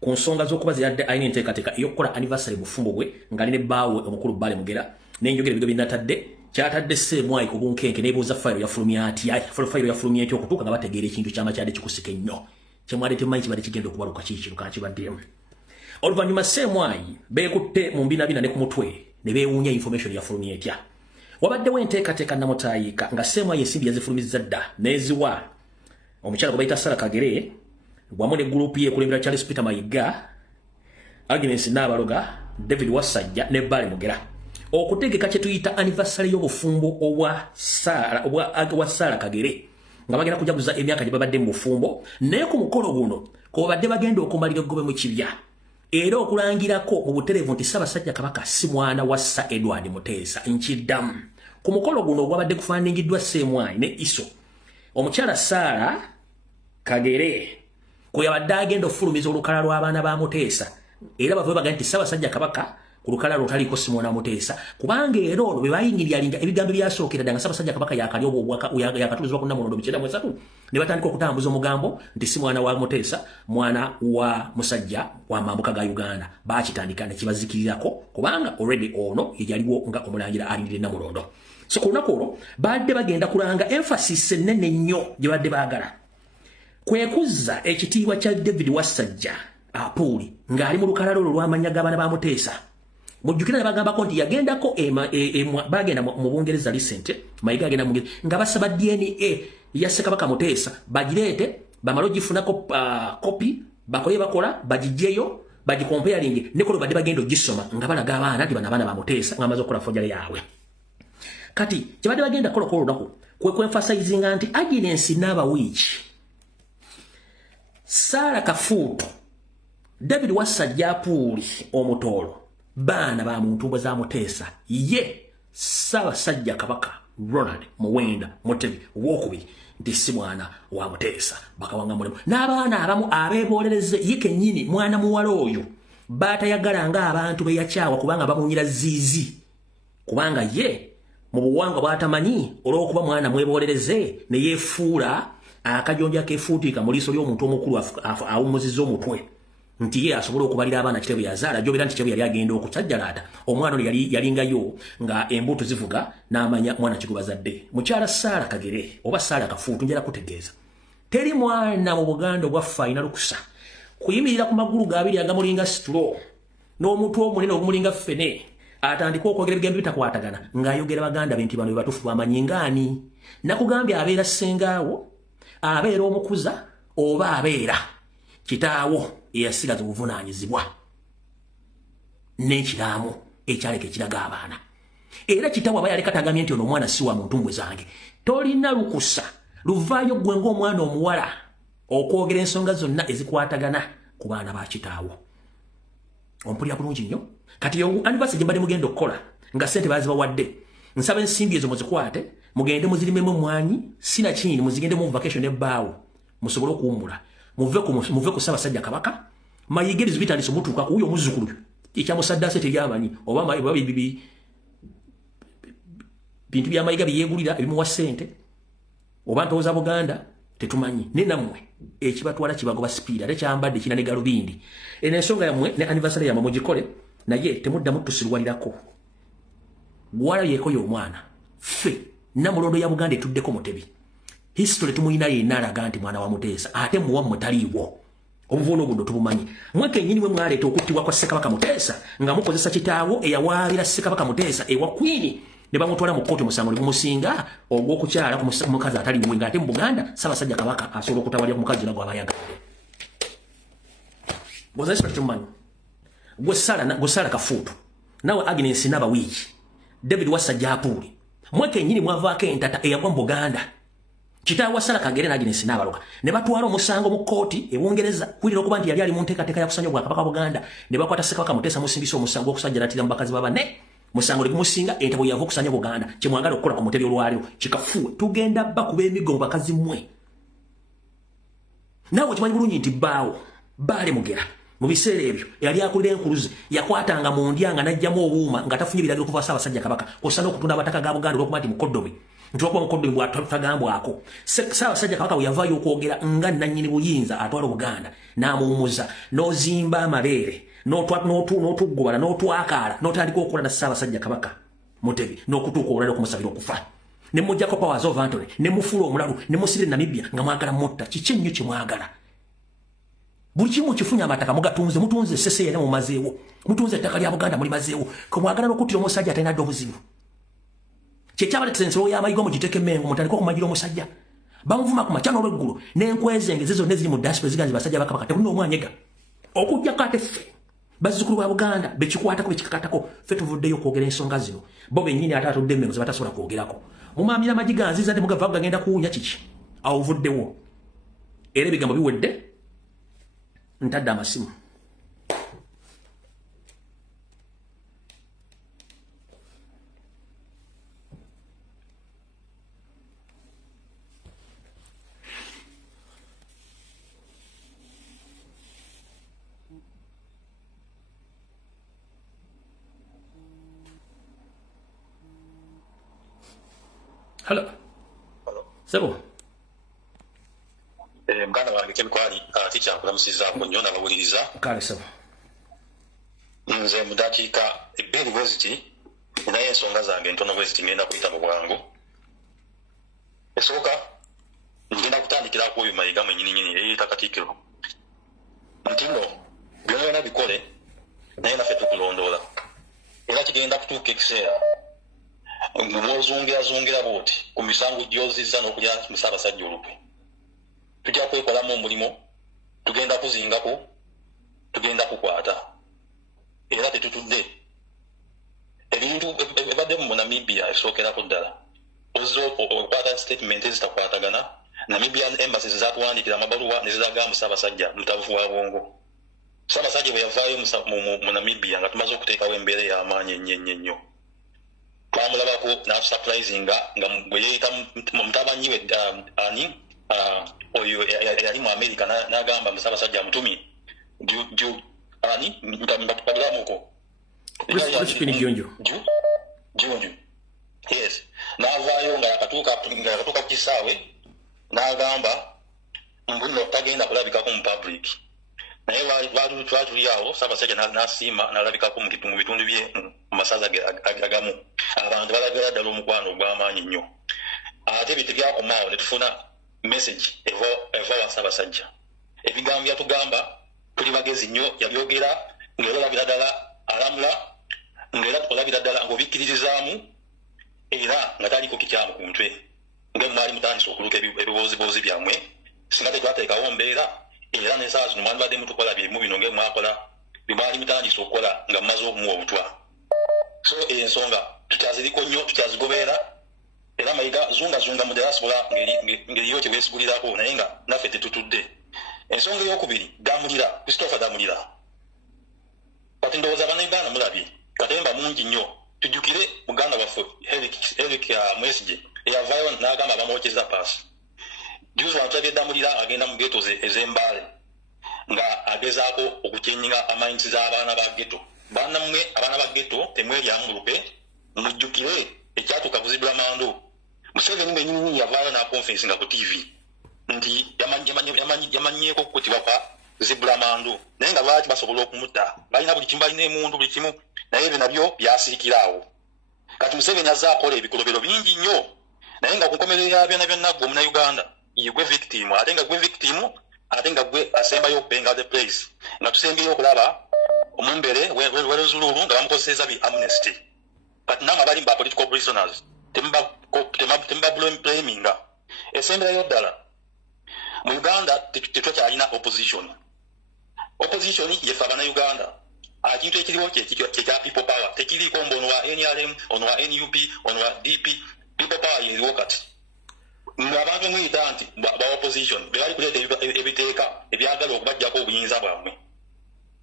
ku nsonga z'okuba ziyadde ayina enteekateeka ey'okukola anniversary bufumbo bwe nga ne baawe omukulu Bale Mugera n'enjogera ebigo binatadde kyatadde Semwai ku bunkenke n'ebuuza fayiro yafulumya atya fayiro yafulumya etya okutuuka nga bategeera ekintu ky'amakyade kikusika ennyo kyemwali temanyi kibadde kigenda okubaluka kiikino kakibaddemu oluvannyuma Semwai beekutte mu mbinabina ne ku mutwe ne beewuunya information yafulumya etya wabaddewo enteekateeka namutaayika nga Semwai ensimbi yazifulumizza dda n'eziwa omukyala gwe bayita Sarah Kagere wamu ne gurupu ye ekulembera Charles Peter Mayiga Agnes Nabaloga David Wasajja ne Bale Mugera okutegeka kye tuyita anniversary y'obufumbo obwa Sarah Kagere nga bagenda kujaguza emyaka gye babadde mu bufumbo naye ku mukolo guno ko babadde bagenda okumalira eggobe mu kibya era okulangirako mu butereevu nti Ssaabasajja Kabaka si mwana wa Sir Edward Muteesa nkiddamu ku mukolo guno ogwabadde kufaananyiddwa Semwai ne Iso omukyala Sarah Kagere kwe yabadde agenda okufulumiza olukala lw'abaana ba Muteesa era bava bagamba nti Ssaabasajja Kabaka ku lukala lutaliko Simona Muteesa kubanga era olwo bwe bayingiryalinga ebigambo byasookera ddanga Ssaabasajja Kabaka yakali obwobwaka yakatulizibwa ku Namulondo 1993 ne batandika okutambuza omugambo nti si mwana wa Muteesa mwana wa musajja wa mambuka ga Uganda bakitandika ne kibazikirirako kubanga already ono yaliwo nga omulangira alindire Namulondo so ku lunaku olwo badde bagenda kulanga emphasis ennene nnyo gye badde baagala kwekuzza ekitiibwa kya David Wasajja Apuuli ng'ali mu lukalala olwo lw'amannya g'abaana ba Muteesa mujjukira ne bagambako nti yagendako bagenda mu Bungereza recent Mayiga agenda mu nga basaba DNA ya Ssekabaka Muteesa bagireete bamala ogifunako kopi bakole bakola bagiggyeyo bagikompeyalinge nekolo badde bagenda ogisoma nga balaga abaana nti bano abaana ba Muteesa nga bamaze okukola fojjale yaabwe kati kyebadde bagenda kolako olunaku kwe kwemfasayizinga nti Agnes Nabawiiki Sarah Kafuuto David Wasajja Apuuli Omutoolo baana ba muntu mbwe za Muteesa ye Ssaabasajja Kabaka Ronald Muwenda Mutebi wokubiri nti si mwana wa Muteesa bakawanga mulemu n'abaana abamu abeebolereze ye kennyini mwana muwala oyo baatayagala nga abantu beyakyawa kubanga bamunyira ziizi kubanga ye mu buwangwa bwatamanyi olw'okuba mwana mwebolereze ne yeefuula akajonja kefuutika mu liiso ly'omuntu omukulu awummuzizza omutwe nti ye asobola okubalira abaana kitebe yazaala jobera nti kitebe yali agenda okukyajjalaata omwana ono yalingayo nga embuto zivuga n'amanya mwana kigubazadde mukyala Sarah Kagere oba Sarah Kafuutu njala kutegeeza teri mwana mu Buganda ogwaffe alina lukusa kuyimirira ku magulu gabiri agamulinga situlo n'omuntu omunene ogumulinga ffene atandika okwogera ebigambo bitakwatagana ng'ayogera baganda be nti bano be batuufu bamanyi ngaani nakugambye abeera ssengaawo abeera omukuza oba abeera kitaawo eyasigaza obuvunaanyizibwa n'ekiraamu ekyaleka ekiraga abaana era kitaawo aba yaleka tagamye nti ono omwana si wa muntu mbwe zange tolina lukusa luvaayo gwe ng'omwana omuwala okwogera ensonga zonna ezikwatagana ku baana ba kitaawo ompulira bulungi nnyo kati anniversary gye mbadde mugenda okukola nga ssente bazibawadde nsaba ensimbi ezo muzikwate mugende muzirimemu omwanyi sinakindi muzigende mu vacation ebbaawo musobole okuwummula muve ku Ssaabasajja Kabaka mayigirizo bitandise mutuuka ku huyo muzzukulu ekyamusaddaase teryamanyi oba bintu bya Mayiga byeyeegulira ebimuwa ssente oba ntowooza Buganda tetumanyi ne nammwe ekibatwala kibagoba sipiida ate kyambadde kina ne galubindi ensonga yammwe ne anniversary yammwe mugikole naye temuddamu tusirwalirako gwalabyeko y'omwana ffe Namulondo ya Buganda etuddeko Mutebi history tumuyina yenna alaga nti mwana wa Muteesa ate muwammwe taliiwo obuvuno buno tubumanyi mweke nyini mwe mwaleeta okuttibwa kwa Ssekabaka Muteesa nga mukozesa kitaawo eyawaabira Ssekabaka Muteesa ewa Queen ne bamutwala mu kkooti musango ne gumusinga ogw'okukyala ku mukazi ataliiwe ng'ate mu Buganda Ssaabasajja Kabaka asobola okutawalira ku mukazi nagwo abayaga bozesa tumanyi gwe Sarah Kafuutu nawe Agnes Nabawiiki David Wasajja Apuuli mweke nyini mwavaako entata eyagwa mu Buganda Kitaawe Wasala Kagere n'Agnes Nabaloga ne batwala omusango mu kooti ewongereza kulira okuba nti yali ali mu nteekateeka ya kusanya Obwakabaka Buganda ne bakwata Ssekabaka Muteesa Musingisa omusango okusajjalatira mu bakazi babane musango ligumusinga entabo yava okusanya Buganda kyemwagala okukola ku mutebyo olwaliro kikafuwe tugenda bakuba emigo mu bakazi mmwe naawe kimanyi bulungi nti bbaawo baale mugera mu biseera ebyo yali akulira enkuluze yakwatanga mu ndyanga n'ajjamu obuuma nga tafunye biragiro kuva Ssaabasajja Kabaka kw'ossa n'okutunda abataka ga Buganda olw'okuba nti mukoddobe ntuwakuba mukoddobe bw'atagambwako Ssaabasajja Kabaka bwe yavaayo okwogera nga nannyini buyinza atwala Buganda n'amuwumuza n'ozimba amabeere n'otuggobala n'otwakaala n'otandika okukola na Ssaabasajja Kabaka Mutebi n'okutuuka olwaliro okumusabira okufa ne mujjako Powers of Anthony ne mufuula omulalu ne musire Namibia nga mwagala mutta kiki ennyo kye mwagala buli kimu kifunya amataka mugatunze mutunze sese yena mumazeewo mutunze ettaka lya Buganda muli mazeewo ko mwagala n'okuttira omusajja atalina dde obuzibu kyekyabaleetera ensolo y'amayigo mugiteeke Mengo mutandika okumagira omusajja bamuvuma ku makya n'olweggulu n'enkwezenge ze zonna eziri mu diaspora ziganzi basajja ba Kabaka tebulina omwanyega okujjako ate ffe bazzukulu ba Buganda bekikwatako bekikakatako ffe tuvuddeyo okwogera ensonga zino bo bennyini ate atudde Mengo ze batasobola kwogerako mumamira amagi ganziza nti mugava gagenda kuwunya kiki awo ovuddewo era ebigambo biwedde ntadde amasimu Hello. Sebo. Muganda wange Kemikwali teacher kulamusizaako nnyo n'abawuliriza. Kale sebo. Nze mu dakiika ebbiri bweziti naye ensonga zange ntono bweziti ngenda kuyita mu bwangu. Esooka ngenda kutandikira ku oyo Mayiga mwennyini eyeeyita Katikkiro. Nti nno byonna bikole naye naffe tukulondoola. Era kigenda kutuuka ekiseera mwozungira booti ku misango gy'ozizza n'okulya mu Ssaabasajja olukwe. Tujja kwekolamu omulimo tugenda kuzingako tugenda kukwata era tetutudde ebintu ebadde mu Namibia esookerako ddala okwata statement ezitakwatagana Namibian embassy zatuwandikira amabaluwa ne ziraga mu Ssaabasajja Mutavu wa Bongo. Ssaabasajja bwe yavaayo mu Namibia nga tumaze okuteekawo embeera ey'amaanyi ennyo bamulabako n'asurprisinga nga bwe yeeyita mutabanyi we ani oyo yali mu America n'agamba mu Ssaabasajja Mutumi ani mbakubagiramuko Jonjo yes n'avaayo nga yakatuuka ku kisaawe n'agamba mbuno tagenda kulabikako mu public naye twatuli awo Ssaabasajja n'asiima n'alabikako mu bitundu bye mu masaza agamu abantu balagala ddala omukwano ogw'amaanyi nnyo ate bitebyakomaawo ne tufuna message eva wa Ssaabasajja ebigambo byatugamba tuli bagezi nnyo yabyogera ng'era olabira ddala alamula ng'era olabira ddala ng'obikkiririzaamu era nga taliko kikyamu ku mutwe ng'emwali mutandise okuluka ebibooziboozi byammwe singa tetwateekawo mbeera era n'ensaawa zino mwandibadde mutukola byemu bino ng'emwakola bimwali mutandise okukola nga mumaze okumuwa obutwa so ensonga tukyaziriko nnyo tukyazigobeera era Mayiga zunga mu diaspora ngeriyo kyeweesigulirako naye nga naffe tetutudde. Ensonga ey'okubiri Damulira Christopher Damulira kati ndowooza Bannayuganda mulabye katemba mungi nnyo tujjukire muganda waffe Eric Mwesige eyavaayo n'agamba bamwokyeza paasi juzi wantulabye Damulira agenda mu geto ez'Embaale nga agezaako okukyenyiŋa amayinzi z'abaana ba geto bannammwe abaana ba geto temweryamu mulupe mujjukire ekyatuuka kuzibula mando Museveni mwennyini yavaayo n'akonferensi nga ku TV nti yamanyieko okukutibwa kwa zibula mando naye nga lwaki basobola okumutta balina buli kimu balina emundu buli kimu naye ebyo nabyo byasirikiraawo kati Museveni azze akola ebikolobero bingi nnyo naye nga ku nkomerero ya byonna gwe Omunnayuganda yegwe victim ate nga gwe victim ate nga gwe asembayo okubenga the place nga tusembeyo okulaba omumbere welozululu nga bamukozeseza bi amnesty kati nama bali mba political prisoners temba blaminga esemberayo ddala mu Uganda tetwakyalina opposition yefe Abannayuganda ekintu ekiriwo kyekya people power tekiriiko mbu ono wa NRM ono wa NUP ono wa DP people power yeriwo kati abantu mwita nti ba opposition bali kuleta ebiteeka ebyagala okubajjako obuyinza bwabwe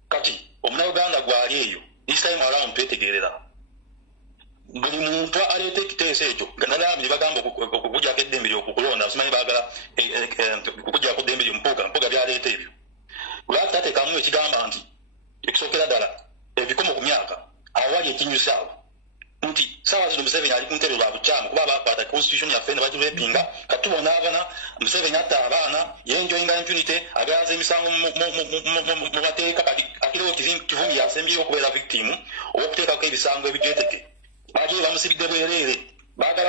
kati omunauganda gwali eyo this time around twetegerera buli muntu aleeta ekiteeso ekyo ganalaami bagamba okujjako eddembe lyokukulonda simanyi bagala okujjako eddembe lyompuuga byaleeta ebyo lwaki tateekamu ekigamba nti ekisookera ddala ebikomo ku myaka awali ekinyusaawo nti sawa zino Museveni ali ku ntebe lwa bukyamu kuba bakwata constitution yaffe ne bagirepinga kati tubona Museveni atta abaana yenjoyinga impunity agaza emisango mu bateeka kati akiriwo kivumi yasembyeyo okubeera victim okuteekako ebisango ebigeteke baje bamusibidde bwereere baagala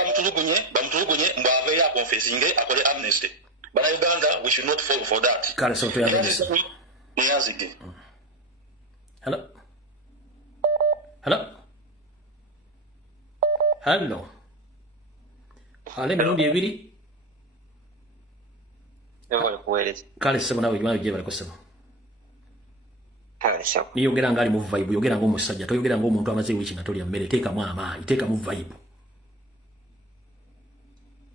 bamutulugunye mbwaveeyo akonfesinge akole amnesty bana Uganda we should not fall for that kale so tuyagaliza niyazige hello ale mirundi ebiri kale sebo nawe jwana bije bali kusema kale sebo niyogera ngali mu vibe yogera ngo musajja toyogera ngo omuntu amaze wiki natolya mmere teeka mama iteeka mu vibe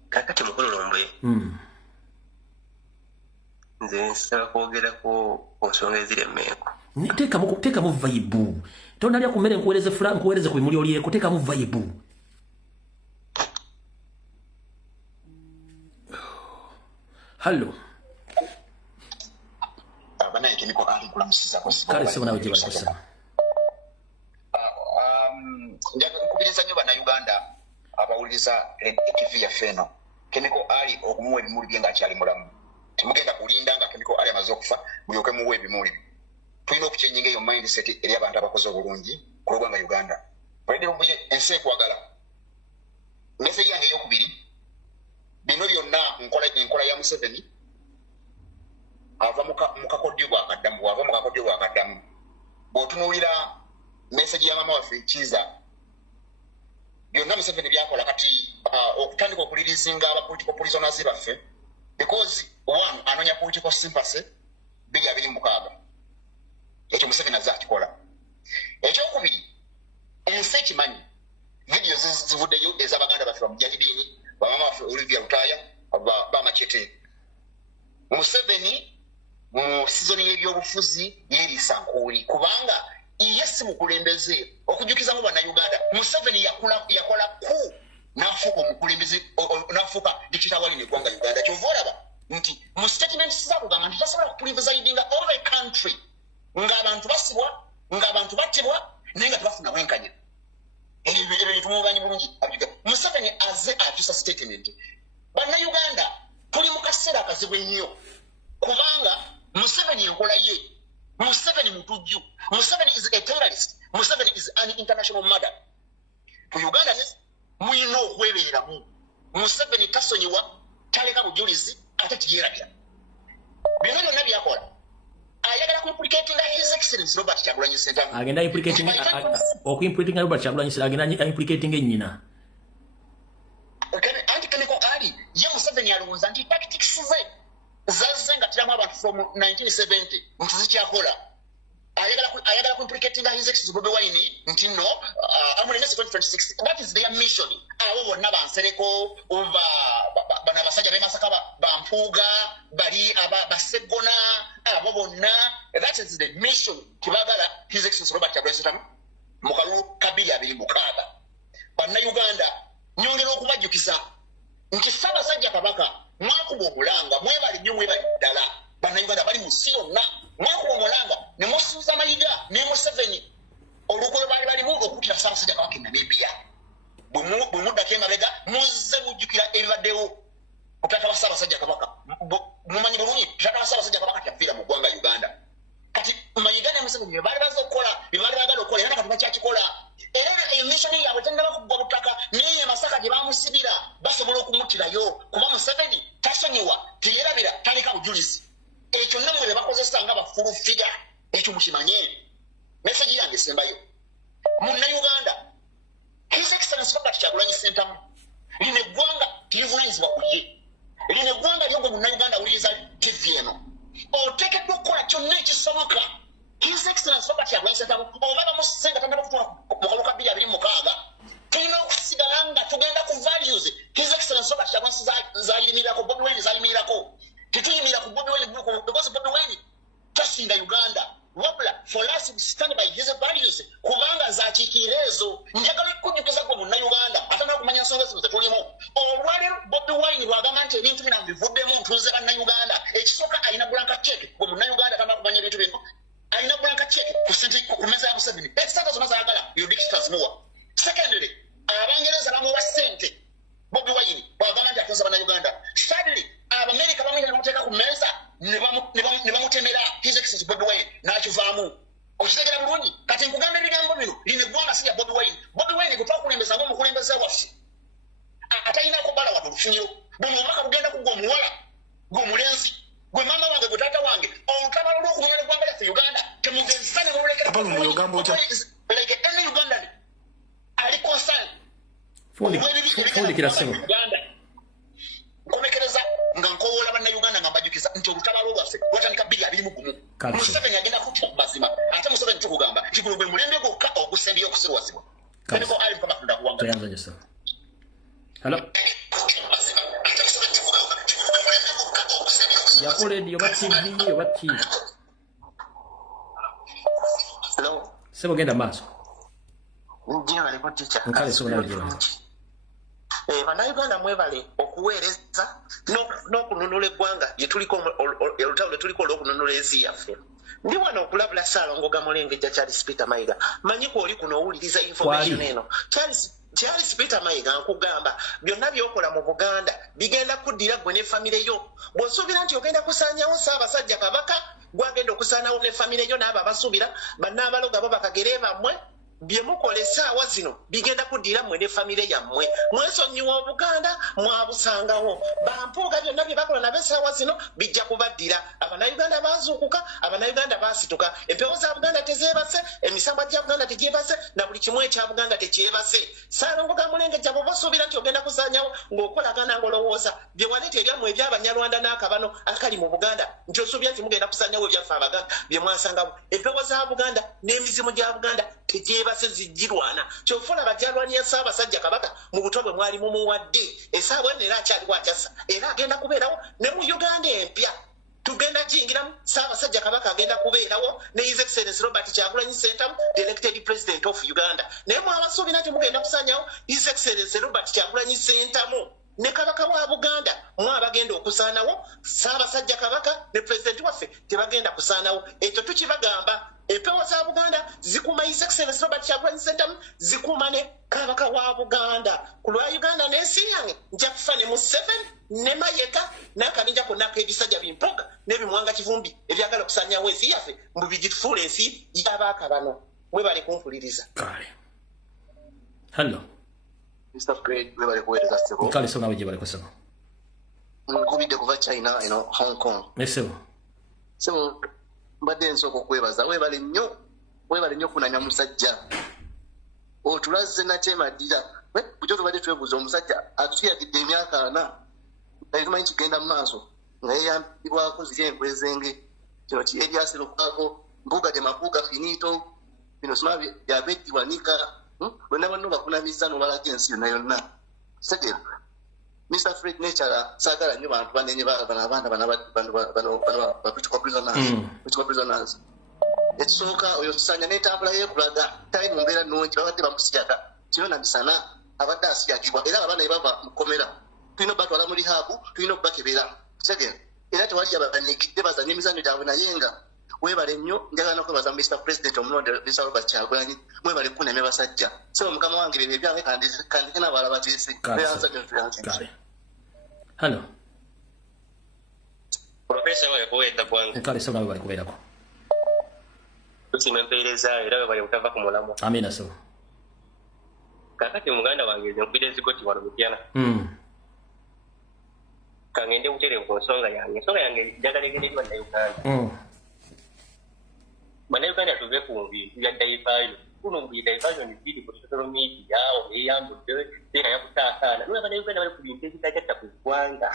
kakati mukulu Lumbuye nze nsaba kwogera ku nsonga eziremmeeko teeka mu vibe tonalya ku mmere nkuweereze ku bimuli olyeko teeka mu vibe Hallo. Abana ekimiko ali kula musiza ko. Kale sebo nawe je bali kusema. Njaga nkubiriza nyo bana Uganda abawuliza TV ya Feno. Kemiko ali okumuwe bimuli byenga kyali mulamu. Timugenda kulinda nga kemiko ali amaze okufa bulyoke muwe bimuli. Tulina okuchenjinga yo mindset eri abantu abakoze obulungi ku luganga Uganda. Bwede Lumbuye ense kwagala. Message yange yokubiri bino byonna nkola ya Museveni ava mukakodyo bwa kaddamu bw'otunuulira message ya mama waffe Kiza byonna Museveni byakola kati okutandika okulirizinga abapolitical prisoners baffe because one anonya political sympathy 226 ekyo Museveni azza akikola ekyokubiri ensi ekimanyi video zivuddeyo ez'abaganda baffe bamujjajibini bamama waffe Olivia Lutaya bamachete Museveni mu season y'ebyobufuzi yerisa nkuli kubanga yesi mukulembeze okujukiza mu bana Uganda Museveni yakola ku nafuka mukulembeze nafuka digital wali ne gwanga Uganda kyovoraba nti mu statements zabo gamba ntasobola kupresidinga all the country ng'abantu basibwa ng'abantu battibwa nenga tubafuna bwenkanya ebyo tumubanyi bulungi Museveni aze akyusa statement bana Uganda tuli mu kaseera akazibu ennyo kubanga Museveni enkola ye Museveni mutujju Museveni is a terrorist Museveni is an international murder to Uganda muyina okwebeeramu Museveni tasonyiwa taleka bujulizi ate tiyerabya bino byonna byakola ayagala kuimplicatinga his excellence Robert Kyagulanyi Ssentamu agenda implicating okuimplicatinga Robert Kyagulanyi Ssentamu agenda implicating ennyina anti-chemical ali ye Museveni alowooza nti tactics ze zazze nga tiramu abantu from 1970 nti zikyakola ayagala kuimplicatinga his excellence Bobi Wine nti no amulemese 2026 what is their mission abo bonna bansereko ova bana basajja bemasaka bampuuga bali basegona abo bonna that is the mission kibagala his excellence Robert Kyagulanyi Ssentamu mu kalulu ka 2026 bana Uganda nyongera okubajjukiza nti Ssaabasajja Kabaka mwakuba omulanga mwebali nnyo mwebali ddala bana Uganda bali mu nsi yonna mwakuba omulanga ne musuuza Mayiga ne Museveni olukwe balimu okutira Ssaabasajja Kabaka e Namibia bwe muddako emabega muzze mujjukira ebibaddewo kutaka wa Ssaabasajja Kabaka mumanyi bulungi tutaka wa Ssaabasajja Kabaka kyafiira mu ggwanga Uganda kati Mayiga ne Museveni bye baali baza okukola bye baali baagala okukola era kati bakyakikola era emishoni yaabwe tennaba kuggwa butaka naye Masaka gye bamusibira basobola okumuttirayo kuba Museveni tasonyiwa tiyerabira taleka bujulizi ekyo nammwe bye bakozesa nga bafulufiga ekyo mukimanye meseji yange esembayo Munnayuganda his excellence Robert Kyagulanyi Ssentamu lino eggwanga tivunanyizibwa ku ye lino eggwanga lyogwe Munnayuganda awuliriza TV eno oteekeddwa okukola kyonna ekisoboka his excellence Robert Kyagulanyi Ssentamu oba bamusenga tannaba kutwala mu kalulu ka 2026 tusigala tugenda ku values his excellency Robert Kyagulanyi zalimirako Bobi Wine zalimirako tetuyimira ku Bobi Wine because Bobi Wine tasinga Uganda wabula for us to stand by his values kubanga zakikirezo njagala kunyukiza ko munna Uganda atana kumanya nsonga zino tetulimo olwalero Bobi Wine lwagamba nti ebintu bino bivuddemu ntuze banna Uganda ekisoka alina blanka check ko munna Uganda atana kumanya ebintu bino alina blanka check ku sente ku meza ya Museveni ekisata zona zaagala yudikistas muwa secondly abangereza bamu wa sente Bobi Wine lwagamba nti atuze banna Uganda thirdly America bamwe ne muteka ku meza ne bamutemera his excellency Bobi Wine n'akivaamu okitegera bulungi kati nkugamba ebigambo bino lineggwanga si lya Bobi Wine gutwakulembeza ng'omukulembeze waffe atalinako bala watu lufunyiro buno omwaka bugenda kugwa omuwala gw'omulenzi gwe maama wange gwe taata wange olutabalo lw'okunywera eggwanga lyaffe Uganda temugenzisane n'olulekera like any Ugandan ali concerned fundikira ssebo nkomekereza nga nkowoola banna Uganda nga mbajukiza nti olutabalo lwaffe lwatandika 2021 Museveni agenda kutya mazima ate Museveni tukugamba nti guno gwe mulembe gwokka ogusembye okusirwazibwa niko ali mukabafunda kuwanga Hello. Yakoledi oba TV oba ki? Hello. Sebo genda maaso. Njina liko teacher. Nkale so na njina. Bannayuganda mwebale okuweereza n'okununula eggwanga lye tuliko olutalo lwe tuliko olw'okununula ensi yaffe. Ndi wano okulabula Ssaalongo Gamulengejja Charles Peter Mayiga. Manyiko oli kuno owuliriza information eno. Charles Peter Mayiga nkugamba byonna byokola mu Buganda bigenda kuddira gwe ne famire yo. Bw'osuubira nti ogenda kusaanyawo Ssaabasajja Kabaka gwagenda okusaanawo ne famire yo n'abo abasuubira bannaabaloga bo bakagere bammwe bye mukola essaawa zino bigenda kuddira mmwe ne famire yammwe mwesonyiwa Obuganda mwabusangawo bampuuga byonna bye bakola nabo essaawa zino bijja kubaddira Abannayuganda baazuukuka Abannayuganda baasituka empewo za Buganda tezeebase emisambwa gya Buganda tegyebase na buli kimu ekya Buganda tekyebase Ssaalongo Gamulengejja bw'oba osuubira nti ogenda kusaanyawo ng'okolagana ng'olowooza bye waleeta ebyammwe eby'Abanyarwanda n'akabano akali mu Buganda nti osuubira nti mugenda kusaanyawo ebyaffe Abaganda bye mwasangawo empewo za Buganda n'emizimu gya Buganda tekyebase zijjirwana kyofuna bajalwani ya Ssaabasajja Kabaka mu buto bwe mwali mumuwadde essaawa eno era akyaliwo akyassa era agenda kubeerawo ne mu Uganda empya tugenda kiyingiramu Ssaabasajja Kabaka agenda kubeerawo ne His Excellency Robert Kyagulanyi Ssentamu the elected president of Uganda naye mwabasuubira nti mugenda kusaanyawo His Excellency Robert Kyagulanyi Ssentamu ne Kabaka wa Buganda mwabagenda okusaanawo Ssaabasajja Kabaka ne president waffe tebagenda kusaanawo ekyo tukibagamba empewo za Buganda zikuuma His Excellency Robert Kyagulanyi Ssentamu zikuuma ne Kabaka wa Buganda ku lwa Uganda n'ensi yange nja kufa ne Museveni ne Mayiga n'akaninja konna ak'ebisajja bimpoga n'ebimwanga kivumbi ebyagala okusaanyawo ensi yaffe mbu bigitufuula ensi y'abaaka bano mwebale kumpuliriza. Hello. Mr. Fred, mwebale kuweereza ssebo. Nkale so nawe gye bale kusema. Nkubidde kuva China, Hong Kong. Ssebo. Ssebo mbadde nsooka okwebaza weebale nnyo kunanya musajja otulaze nakyemadira bujjo tubadde twebuuza omusajja atuyagidde emyaka 4 naye tumanyi kigenda mu maaso nga yeyambibwako ziri enkwezenge kino ebyasirukwako mbuga temabuga finito bino sima byabeddiwanika bonna banno bakunamiza n'obalako ensi yonna yonna segera Mr. Fred Nature saagala nnyo bantu banenye abaana bano prisoners ekisooka oyo tusanya n'entambula y'ekulaga tali mu mbeera nnungi babadde bamusiyaga kiro na misana abadde asiyagibwa era abaana ne bava mu kkomera tulina obatwala mu rihabu tulina okubakebera segera era tewali abanyigidde bazanya emizannyo gyabwe naye nga weebale nnyo njagala n'okwebaza Mr. President omulonde Mr. Robert Kyagulanyi mwebale kukunamya basajja sebo mukama wange bye byange kandike n'abalala bateese beyanza Hello. Professor wa kuweta kwanza. Nkale so nawe bali kubeerako. Tusimempeereza era bali kutava ku mulamu. Amina so. Kakati muganda wange nkubira zikoti wano mutyana. Kangende utere ku nsonga yange. Nsonga yange jagalegeddwa na Uganda. Bana Uganda tuve ku bintu bya daifayo. Kuno mu daifayo ni bidi ku social media yao eyambudde tena yakutaakana. Nwe bana Uganda bali ku bintu ebitakyata ku ggwanga.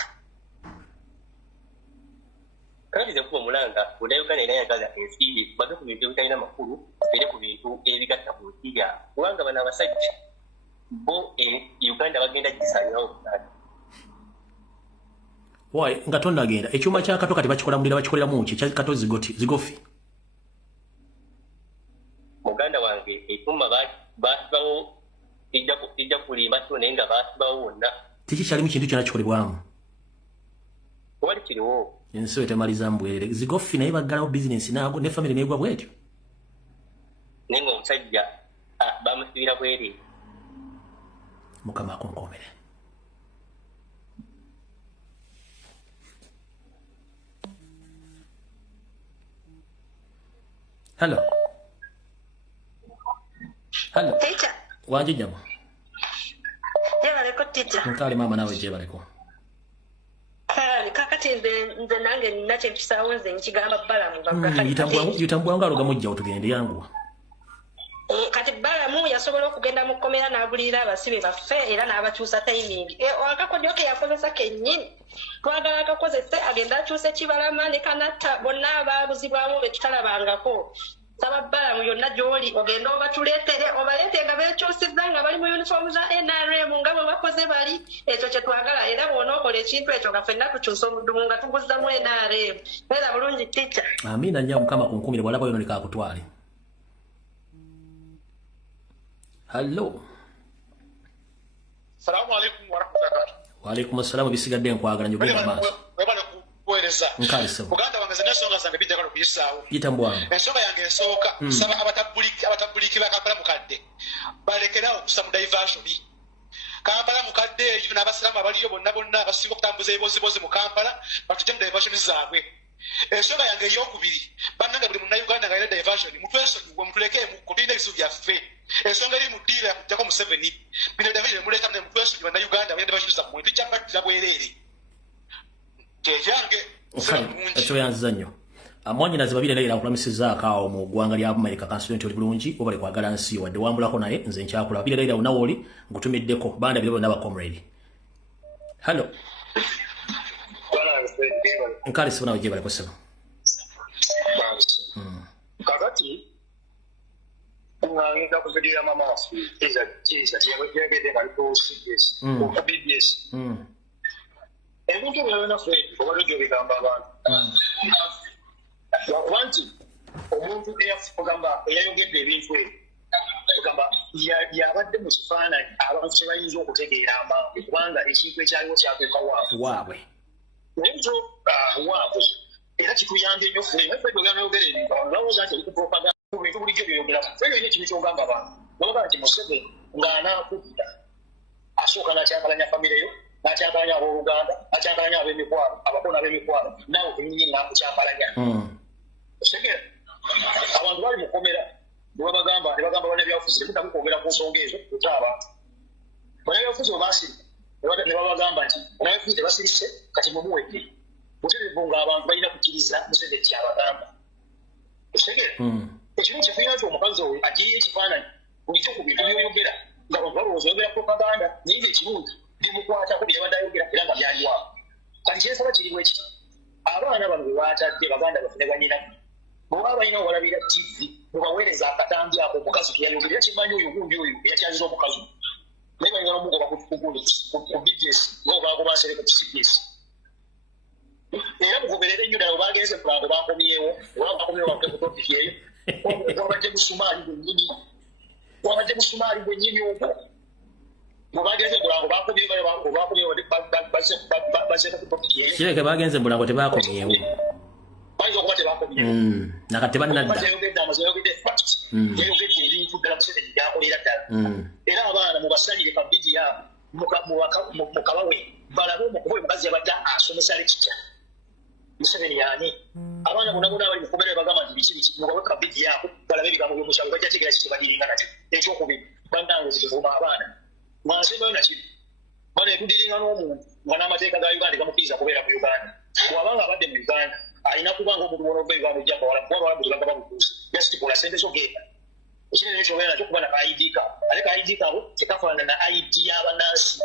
Kandi ze kuba mulanga bonna Uganda era yagaza ensi bave ku bintu ebitalina makulu bere ku bintu ebigatta ku nsi yaabwe kubanga bano abasajja bo Uganda bagenda kisanyawo. Why nga tonnagenda ekyuma kya kato kati bakikola mulira bakikolera mu ki kato zigofi. Muganda wange ekyuma basibawo ijja kulima so naye nga basibawo wonna. Tekikyalimu kintu kyonna kikolebwamu. Wali kiriwo. Ensi etemaliza mbwerere zigofi naye baggalawo bizinensi naago ne family neegwa bwetyo. Nenga omusajja bamusibira bwere. Mukama akonkomere. Hello. Hello. Teacher. Waje jamu. Jebaleko teacher. Nkali mama nawe jebaleko. Kakati nze nange ninache kisawo nze nkigamba balamu bagaka. Yutambwa ngalo gamujja otugende yangu. Kati balamu yasobola okugenda mu komera n'abulira abasibe baffe era n'abakyusa timing. Akakodyo ke yakozesa kennyini. Twagala akakozese agenda akyuse kibalama ne kanata bonna abaabuzibwamu be tutalabangako. Saba balamu yonna gy'oli ogenda obatuleetere obaleete nga beekyusizza nga bali mu uniform za NRM nga bwe bakoze bali ekyo kye twagala era bw'onookola ekintu ekyo nga ffenna tukyusa omudumu nga tuguzzamu NRM. Beera bulungi teacher. Amina nnyo Mukama kunkumire bw'alaba yono likakutwale. Hello. Assalamu alaikum wa rahmatullahi. Wa alaikum assalam bisigadde nkwagala njogera maaso. Webale kuweereza. Nkaliso. Uganda wange ensonga zange bijja kalo kuyisaawo. Yitambwamu. Ensonga yange esooka nsaba abatabuliki ba Kampala mukadde balekerawo okusa mu diversion. Kampala mukadde eyo n'abasiraamu abaliyo bonna abasiba okutambuza ebibozibozi mu Kampala batujje mu diversion zaabwe. Ensonga yange ey'okubiri bannange buli munnayuganda nga yina diversion mutwesonyiwe mutulekemu kulina ebizibu byaffe. Ensonga eri mu ddiiro yakujjako Museveni bino David muleka ne mutwesonyiwe bannayuganda bayenda bashyuza mmwe tujja kubattira bwereere. Kyeyange ekyo yanziza nnyo. Mwanyinazi babiri naye akulamisizaako awo mu ggwanga lya America constituent oli bulungi obale kwagala nsi wadde wambulako naye nze nkyakula babiri naye nawe oli ngutumiddeko banda biro bonna comrade. Hello. Nkali sibona wajje bale kusema. Kakati nganga kuzigira mama wasu iza yabede bali ko CBS ko BBS. Ebintu byona fwe obali gyo bigamba abantu. Wanti omuntu eyafugamba eyayogedde ebintu kugamba yabadde mu kifaananyi abantu kye bayinza okutegeera amangu kubanga ekintu ekyaliwo kyatuuka waabwe. Ekyo waabwe era kituyambye nnyo ffe naye ffe bweganaayogera ebintu abantu balowooza nti ebikupropaganda bintu bulijjo byeyogeramu ffe nyo ekintu kyogamba abantu noga nti Museveni ng'anaakutta asooka n'akyankalanya famire yo n'akyankalanya abooluganda n'akyankalanya ab'emikwano abakona ab'emikwano naawe kunyinyi n'akukyankalanya osegera abantu bali mukomera nebagamba bannabyabufuzi temutamu kwogera ku nsonga ezo kuta abantu bannabyabufuzi webaasiri ne babagamba nti bannabyabufuzi tebasirise kati mumuwedde buterevu ng'abantu balina kukkiriza Museveni kyabagamba osegera ekimu kyefulina nti omukazi oyo agiyeyo ekifaananyi bulijjo ku bintu byoyogera nga bantu balowooza oyogera propaganda naye ngaekirungi bimukwatako byabadde ayogera era nga byaliwaako kati kyensaba kiriwo ekiti abaana bano bwe baatadde baganda baffe ne banyinamu bwebaba balina obalabira TV mubaweereza akatambi ako omukazi teyayogera era kimanyi oyo gundi oyo eyatyaziza omukazi naye balina nomugoba ku BBS ngaobago basereka ku CBS era mugoberere nnyo ddala obagenze mulango bakomyewo oba bakomyewo bakke ku topiki eyo wabadde musumaali gwennyini ogwo mubagenze mulango bakomyewo baseeka ku topiki eyo kireke bagenze mulango tebakomyewo bayinza okuba tebakomyewo nakati tebannadda yayogedde fact yayogedde ebintu ddala Museveni byakolera ddala era abaana mubasanyire kabidi yaabo mukabawe balabe omukuba omukazi yabadde asomesa lekitya Museveni yani abaana bonna bali mukomera bagamba nti biki mubawe kabidi yaabo balabe ebigambo by'omukyalo bajja tegera kikibagiringa nati ekyokubiri bannange zituvuma abaana mwansembayo nakiri bana etudiringa n'omuntu nga n'amateeka ga Uganda gamukkiriza kubeera mu Uganda bw'abanga abadde mu Uganda alina kubanga omuntu bona ova Uganda ojja bawala kuba bawala buli bagaba butuuzi yasitikola sente zogenda ekinene ekyobeera nakyo kuba na ka-ID kaabo ate ka-ID kaabo tekafaanana na ID y'abannansi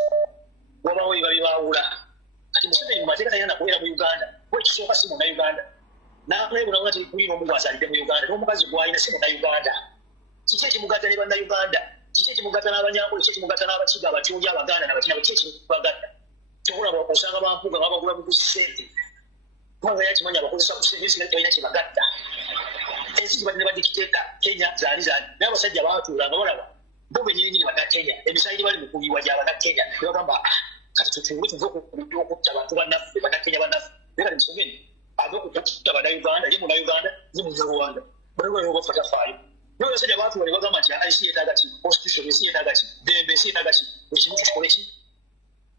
wabawo biba bibaawula kati Museveni mu mateeka talina nakubeera mu Uganda bwekisooka si munnayuganda naye bunabona tekuliina omuntu asalidde mu Uganda n'omukazi gwalina si munnayuganda kiki ekimugatta ne bannayuganda kiki ekimugata n'abanyankole kiki ekimugata n'abakiga abatyonja abaganda n'abakinabo kiki ekimugata tobulaba osanga bampuga babagula mu kusente kubanga yakimanya abakozesa ku servisi naye tolina kyebagatta ensi gibadde ne badikiteeta Kenya zaali naye abasajja baatuulanga balaba bo bennyini bada Kenya emisairi bali mu kuyiwa gy'abada Kenya ne bagamba kati tutunge tuve ku kuludde okutta abantu bannaffe bada Kenya bannaffe naye kati musogeni ave okutta bannayuganda ye munnayuganda ye munnarwanda baliwo bafata faayo naye abasajja baatuula ne bagamba nti IC yeetaaga ki constitution ensi yeetaaga ki dembe ensi yeetaaga ki buli kimu tukikole ki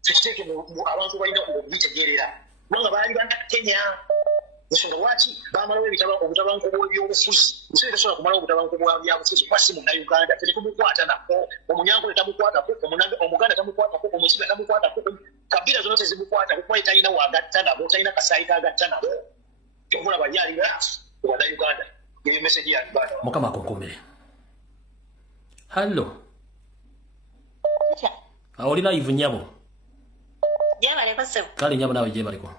tukiteeke abantu balina okubitegeerera kubanga baali banna Kenya ensonga lwaki bamalawo obutabanguko bw'ebyobufuzi nsi tasobola kumalawo obutabanguko bwa byabufuzi kuba si munnayuganda tetumukwata nako omunyankole tamukwatako omuganda tamukwatako omukiga tamukwatako kabira zonna tezimukwatako kuba talina wagatta nabo talina kasaayi kagatta nabo obulaba yalina wannayuganda eyo meseji ya Uganda mukama akonkomere hallo oli live nyabo jebaleko sebo kale nyabo nawe jebaleko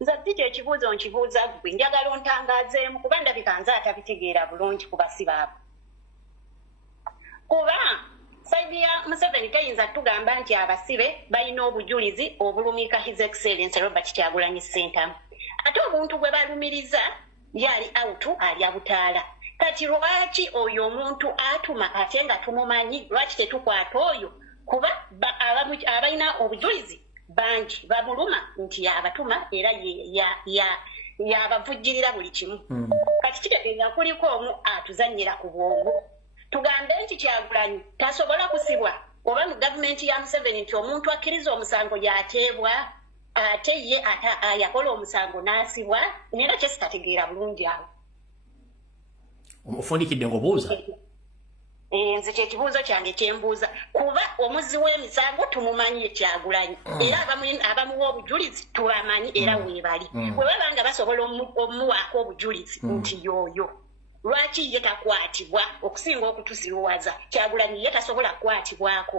nze dije ekibuuzo nkibuuza gwe njagala ontangaazeemu kuba ndabika nze atabitegeera bulungi ku basibaabo kuba saidi ya Museveni tayinza tugamba nti abasibe balina obujulizi obulumika His Excellency Robert Kyagulanyi Ssentamu ate obuntu bwe balumiriza yali autu ali abutaala kati lwaki oyo omuntu atuma ate nga tumumanyi lwaki tetukwata oyo kuba abalina obujulizi bangi babuluma nti yabatuma era yabavujjirira buli kimu kati kitegeeza kuliko omu atuzannyira ku bwongo tugambe nti Kyagulanyi tasobola kusibwa oba mu gavumenti ya Museveni nti omuntu akkiriza omusango yateebwa ate ye yakola omusango n'asibwa nera kyesitategeera bulungi awo ofundikidde ng'obuuza nze kyekibuuzo kyange kyembuuza kuba omuzzi w'emisango tumumanyi Kyagulanyi era abamuwa obujulizi tubamanyi era weebali bwe babanga basobola omuwaako obujulizi nti yoyo lwaki ye takwatibwa okusinga okutusiruwaza Kyagulanyi ye tasobola kukwatibwako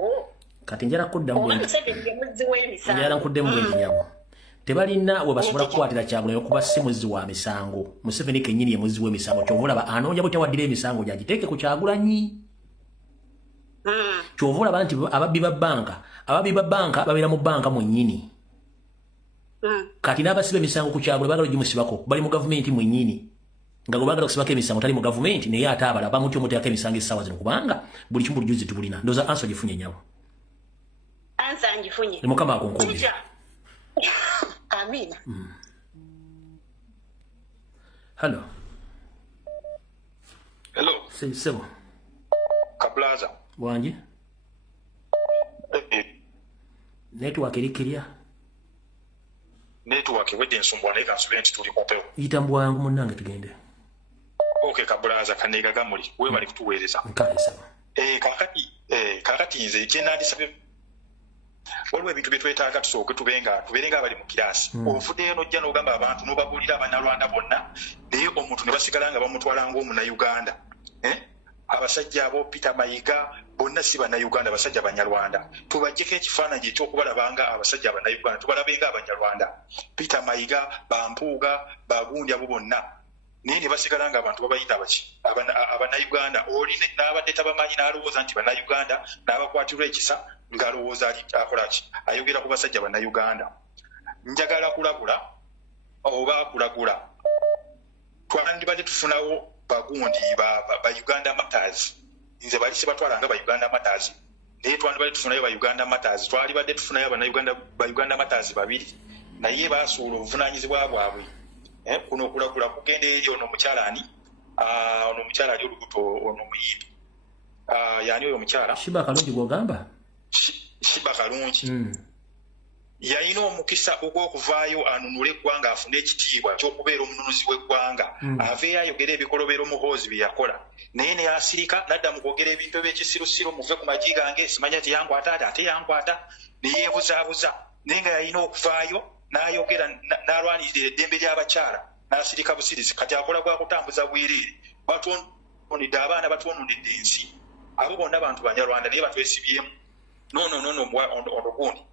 kati njala kuddamu oba Museveni ye muzzi w'emisango njala nkuddemu bwennyabo tebalina we basobola kukwatira Kyagulanyi okuba si muzzi wa misango Museveni kennyini ye muzzi w'emisango kyova olaba anoonya bwe tawaddira emisango gyagiteeke ku Kyagulanyi kyova olaba nti ababbi ba banka babeera mu banka mwennyini kati n'abasiba emisango ku Kyagulanyi baagala ogimusibako bali mu gavumenti mwennyini nga gwe baagala okusibako emisango tali mu gavumenti naye ate abala bamuti omuteekako emisango essaawa zino kubanga buli kimu bulijuzi tubulina ndowooza ansa ogifunye nyabo ansa ngifunye mukama akonkomere amina hallo sebo kablaza wangi network erikirya network wedde ensumbwa naye kansubire nti tuli kumpewo yita mbwangu munnange tugende okay kablaza kaneegaga muli we bali kutuweereza kakati nze kyenandisabye waliwo ebintu bye twetaaga tusooke tubeerenga abali mu kiraasi ovuddeyo nojja n'ogamba abantu n'obabuulira abannalwanda bonna naye omuntu ne basigala nga bamutwala ng'omunnayuganda abasajja abo Peter Mayiga bonna si bannayuganda basajja banyarwanda tubajjeko ekifaananyi ekyokubalabanga abasajja bannayuganda tubalabenga abanyarwanda Peter Mayiga bampuuga bagundi abo bonna naye ne basigala nga abantu babayita abannayuganda oli n'abadde tabamanyi n'alowooza nti bannayuganda n'abakwatirwa ekisa ng'alowooza akola ki ayogera ku basajja bannayuganda njagala kulagula oba kulagula twandibadde tufunawo bagundi ba Uganda Matters nze bali sibatwala nga ba Uganda Matters naye twandibadde tufunayo ba Uganda Matters twalibadde tufunayo ba Uganda Matters babiri naye basuula obuvunaanyizibwa bwabwe kuno okulagula kugenda eri ono omukyala ani ono omukyala ali olubuto ono muyimbi yani oyo omukyala Shiba Kalungi gwogamba Shiba Kalungi yalina omukisa ogw'okuvaayo anunule eggwanga afune ekitiibwa ky'okubeera omununuzi w'eggwanga aveeyo ayogera ebikolobero muhoozi bye yakola naye ne yasirika n'adda mu kwogera ebintu eby'ekisirusiru muve ku magi gange simanya teyankwata ate yankwata ne yeebuzaabuza naye nga yalina okuvaayo n'ayogera n'alwanirira eddembe ly'abakyala n'asirika busirisi kati akola gwa kutambuza bwereere batwononedde abaana batwononedde ensi abo bonna abantu banyarwanda naye batwesibyemu ono gundi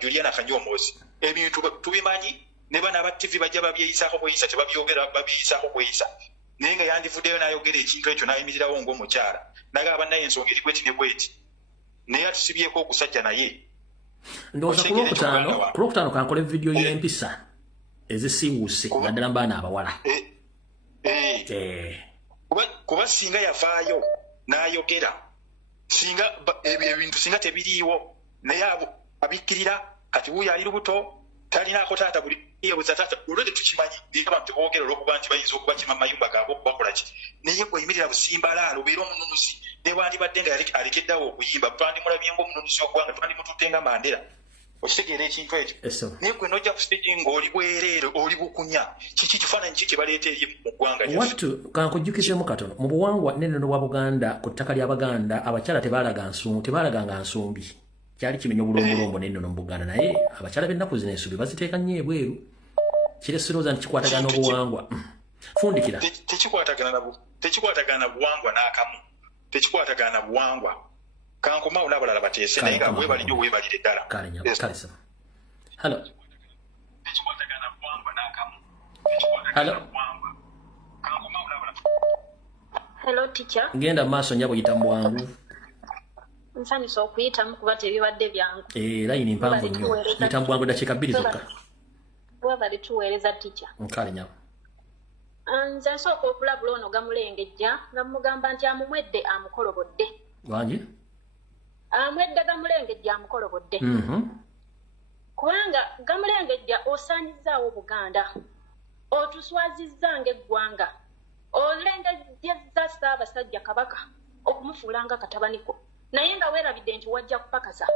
Juliana Kanyomozi ebintu tubimanyi ne bana ba TV bajja babyeyisaako bweyisa tebabyogera babyeyisaako bweyisa naye nga yandivuddeyo n'ayogera ekintu ekyo n'ayimirirawo ng'omukyala n'agamba naye ensonga eri bweti ne bweti naye atusibyeko okusajja naye ndowooza ku lwokutaano kankola vidiyo y'empisa ezisiiwuse naddala mbaana abawala kuba singa yavaayo n'ayogera singa ebintu singa tebiriiwo naye abo abikkirira kati wuuyo ali lubuto talinaako taata buli yebuza taata olwedde tukimanyi abantu boogera olw'okuba nti bayinza okubakima mayumba gaabwe okubakola ki naye bweyimirira busimbalaalo obeera omununuzi newandibadde nga alekeddawo okuyimba twandimulabye ng'omununuzi w'oggwanga twandimututte nga Mandela okitegeera ekintu ekyo naye gwe nojja ku stage ng'oli bwereere oli bukunya kiki kifaananyi ki kye baleeta eri mu ggwanga wattu kankujjukizemu katono mu buwangwa n'ennono bwa Buganda ku ttaka lya Baganda abakyala tebalaganga nsumbi kyali kimenya obulombolombo n'ennono mu Buganda naye abakyala b'ennaku zino ensumbi baziteeka nnyo ebweru kiresirooza nti kikwatagana n'obuwangwa fundikira tekikwatagana buwangwa n'akamu tekikwatagana buwangwa kankomawo n'abalala bateese naye nga weebalire weebalire ddala Hello teacher. Ngenda maaso nyabo yita mwangu. Nsanyusa okuyitamu kuba tebibadde byangu. Layini mpanvu nnyo. Yita mwangu dakiika 2 zokka. Wabali tuweereza teacher. Nkale nyabo. Nze nsooka okulabula ono gamulengejja nga mugamba nti amumwedde amukolobodde. Wangi? Amwedde gamulengejja amukolobodde. Kubanga gamulengejja osaanyizaawo Buganda. Otuswazizza ng'eggwanga. Olengejjezza Ssaabasajja Kabaka okumufuulanga katabaniko. Naye nga weerabidde nti wajja kupakasa.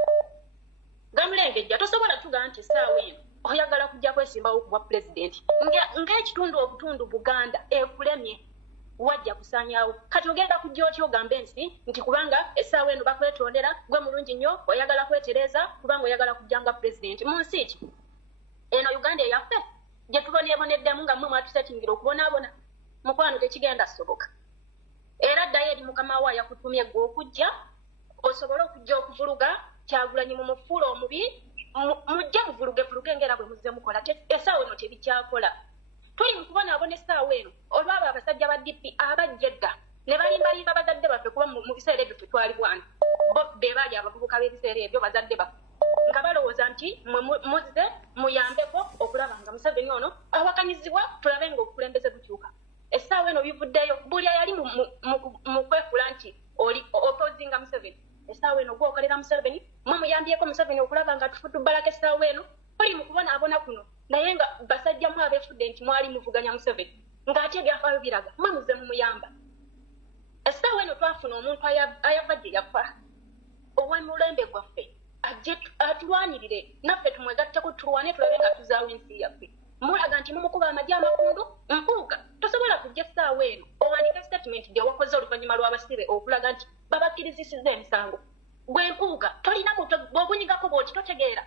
Gamulengejja tosobola tugaa nti essaawa eno oyagala kujja kwesimbawo ku bwa pulezidenti. Ng'ekitundu obutundu Buganda ekulemye wajja kusaanyaawo. Kati ogenda kujja otya ogambe ensi nti kubanga essaawa eno bakwetondera gwe mulungi nnyo oyagala kwetereza kubanga oyagala kujja nga pulezidenti. Mu nsi ki? Eno Uganda eyaffe gye tuboneeboneddemu nga mmwe mwatusetingira okubonaabona. Mukwano tekigenda soboka. Era ddayo eri mukama wa yakutumye gwe okujja osobole okujja okuvuluga Kyagulanyi mu mufuulo omubi mujja muvuluge ng'era bwe muzze mukola essaawa eno tebikyakola. Tuli mu kubonaabona essaawa eno olwabo abasajja ba DP abajja edda ne balimbalimba bazadde baffe kuba mu biseera ebyo ffe twali bwana bo be baali abavubuka b'ebiseera ebyo bazadde baffe nga balowooza nti muzze muyambeko okulaba nga Museveni ono awakanyizibwa tulabe ng'obukulembeze bukyuka. Essaawa eno bivuddeyo buli ayali mu kwefula nti oli opozinga Museveni. Essaawa eno gwokolera Museveni muyambyeko Museveni okulaba nga tufuddubalako essaawa eno oli mu kubonaabona kuno naye nga basajjamu abeefudde nti mwali muvuganya Museveni ng'ate ebyafaayo biraga muzze mumuyamba. Essaawa eno twafuna omuntu ayava gye yafa ow'omulembe gwaffe ajje atulwanirire naffe tumwegatteko tulwane tulabe nga tuzaawo ensi yaffe. Mulaga nti mumukuba amagye amakundu mpuuga tosobola kujja essaawa eno owandiika statement gye wakoze oluvannyuma lw'Abasibe okulaga nti babakkirizisizza emisango. Gwe mpuuga tolina bw'ogunyigako bw'oti totegeera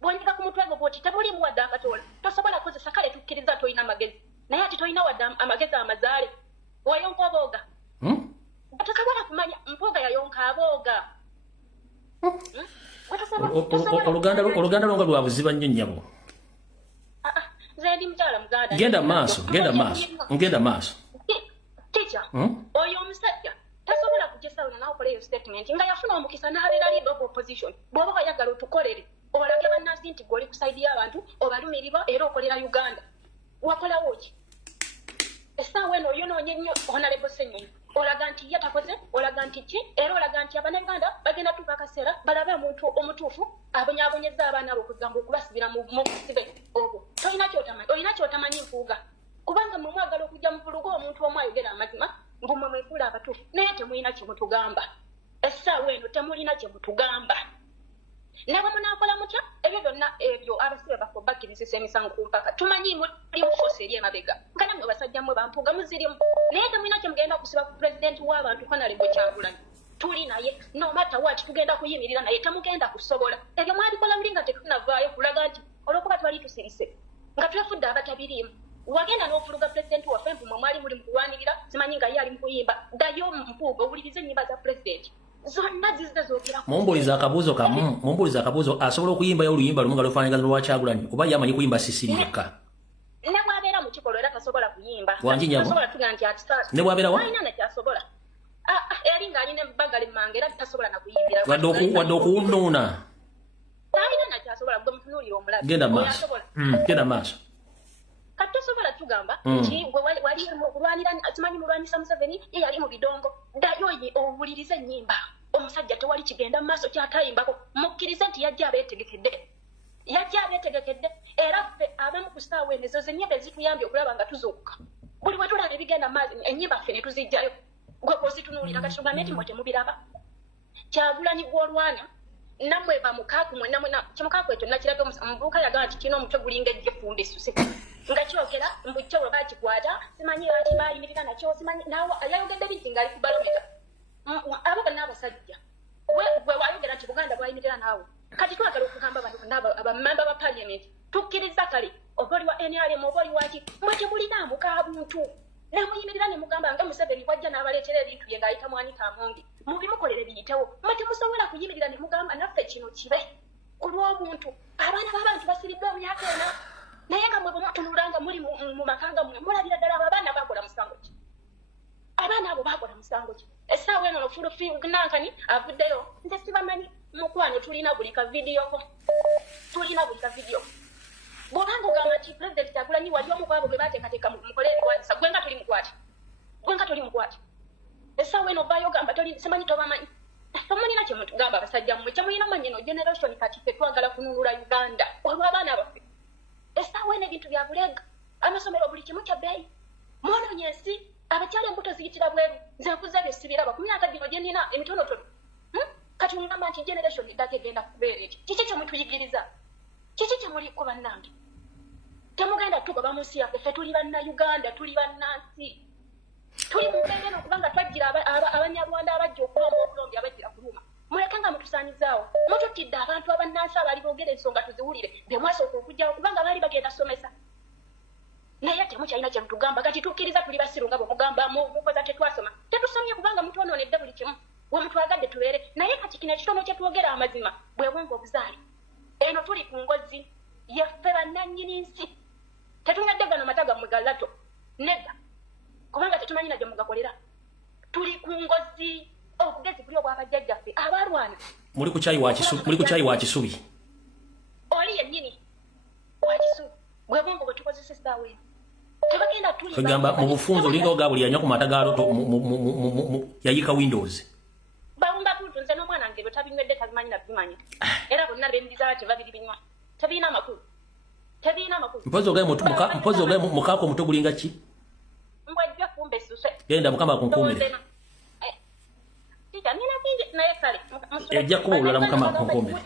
bw'onyiga ku mutwe gwo bw'oti temulimu wadde akatoola tosobola kozesa kale tukkiriza tolina magezi naye ati tolina wadde amagezi amazaale wayonka obooga tosobola kumanya mpuuga yayonka abooga. Oluganda lwonga lwa buziba nnyo nnyabo. Genda maaso. Teacher, oyo omusajja tasobola kujja essaawa eno n'akola eyo statement nga yafuna omukisa n'abeera leader of opposition bw'oba oyagala otukolere obalage bannansi nti gwe oli ku sayidi y'abantu obalumirirwa era okolera Uganda. Wakolawo ki? Essaawa eno oyonoonye nnyo Honorable Ssenyonyi olaga nti ye takoze olaga nti ki era olaga nti Abannayuganda bagenda tuuka akaseera balabe omuntu omutuufu abonyaabonyezza abaana abo okugamba okubasibira mu busibe obwo. Olina kyotamanyi nfuuga kubanga mmwe mwagala okujja muvuluga omuntu omu ayogera amazima ngumwe mwefuula abatuufu naye temulina kyemutugamba. Essaawa eno temulina kyemutugamba. Ne bwe munaakola mutya ebyo byonna ebyo Abasibe baffe bakkirizisa emisango ku mpaka tumanyi muli mu foosi eri emabega nga nammwe basajja mmwe bampuuga muzirimu naye temulina kyemugenda kusiba ku pulezidenti w'abantu Honorable Kyagulanyi. Tuli naye no matter what tugenda kuyimirira naye temugenda kusobola. Ebyo mwabikola buli nga tetunavaayo kulaga nti olw'okuba twali tusirise nga twefudde abatabiriimu wagenda n'ofuluga pulezidenti waffe mpumwe mwali muli mu kulwanirira simanyi nga ye ali mu kuyimba ddayo mpuuga owulirize ennyimba za pulezidenti zonna zizze zoogera. Mumbuuliza akabuuzo asobola okuyimbayo oluyimba lumu nga lufaanagana lwa Kyagulanyi oba ye amanyi kuyimba Sisiri yekka. Ne bw'abeera mu kikolo era tasobola kuyimba. Tasobola tuga nti atisa. Ne bwabera wa? Ayina nakyasobola. Eri ng'alina ebbagala emmanga era tasobola na kuyimbira. Wadde okuwunuuna. Ayina nakyasobola gwe mutunuulira omulabi. Genda maaso. Kati tosobola tugamba nti gwe wali mulwanira simanyi mulwanyisa Museveni ye yali mu bidongo. Ddayo owulirize ennyimba. Omusajja tewali kigenda mu maaso kyatayimbako. Mukkirize nti yajja abeetegekedde. Era ffe abamu ku ssaawa ezo z'ennyimba ezituyambye okulaba nga tuzuukuka. Buli bwe tulaba ebigenda maazi ennyimba ffe ne tuzijjayo. Gwe ozitunuulira kati tugambe nti mwe temubiraba. Kyagulanyi gw'olwana nammwe bamukaakumwe nammwe kimukaaku ekyo nakiraga omuvubuka yagamba nti kirina omutwe gulinga ejjefumba essuse. Nga kyogera mbukyo bwe bakikwata simanyi ati bayimirira nakyo simanyi nawe yayogedde binti ng'ali ku balometa. Abo bonna abasajja gwe wayogera nti Buganda bwayimirira naawe. Kati twagala okugamba abamemba ba parliament tukkiriza kale oba oli wa NRM oba oli waki mwe temulinaamu ka buntu nemuyimirira ne mugamba nga Museveni wajja n'abaleetera ebintu bye ng'ayita mwani kamungi mubimukolere biyitewo mwe temusobola kuyimirira ne mugamba naffe kino kibe ku lw'obuntu abaana b'abantu basiriddwa emyaka ena naye nga mwe bwe mutunulanga muli mu makanga mmwe mulabira ddala abo abaana bakola musango ki abaana abo bakola musango ki essaawa eno lufulufi nankani avuddeyo nze sibamanyi mukwano tulina buli ka vidiyo bw'obanga ogamba nti pulezidenti Kyagulanyi wali omu kwabo gwe baateekateeka mukole ebiwandiisa gwe nga toli mukwate essaawa eno ovaayo ogamba simanyi tobamanyi tomulina kye mutugamba abasajja mmwe kyemulina manyi eno generation kati ffe twagala kununula Uganda olw'abaana baffe essaawa eno ebintu bya bulega amasomero buli kimu kya bbeeyi mwonoonye ensi abakyala embuto ziyitira bweru nze nkuza ebyo sibiraba ku myaka gino gye nnina emitonotono kati ngamba nti generation eddaka egenda kubeera eki kiki kye mutuyigiriza kiki kye muli ku bannange temugenda tugoba mu nsi yaffe ffe tuli bannayuganda tuli bannansi tuli mu mbeera eno kubanga twajjira abanyarwanda abajja okulomba obulombi abajjira kuluma muleke nga mutusaanyizaawo mututtidde abantu abannansi abaali boogera ensonga tuziwulire bye mwasooka okugjawo kubanga baali bagenda somesa naye temukyalina kye mutugamba kati tukkiriza tuli basiru nga bwe mugamba mukoza tetwasoma tetusomye kubanga mutwonoonedde buli kimu we mutwagadde tubeere naye kati kino ekitono kye twogera amazima bwe bwonga obuzaali eno tuli ku ngozi yaffe bannannyini nsi tetungadde gano mata gammwe galato nedda kubanga tetumanyi na gye mugakolera tuli ku ngozi obugezi buli obwabajjajjaffe abalwana muli ku caayi wa kisubi oli yennyini wa kisubi bwe bwongo bwe tukozesa essaawa eno tebagenda tugamba mu bufunze olinga oga buli yanywa ku mata ga loto yayika windows bawumba tuntu nze n'omwana wange bwe tabinywedde tabimanyi nabimanyi era bonna bendiza tebabiri binywa tebirina amakulu mpozi ogaye mukaako omuto gulinga ki mbwajja kumba essuse genda mukama akunkuumire ejja kuba olulala mukama akunkuumire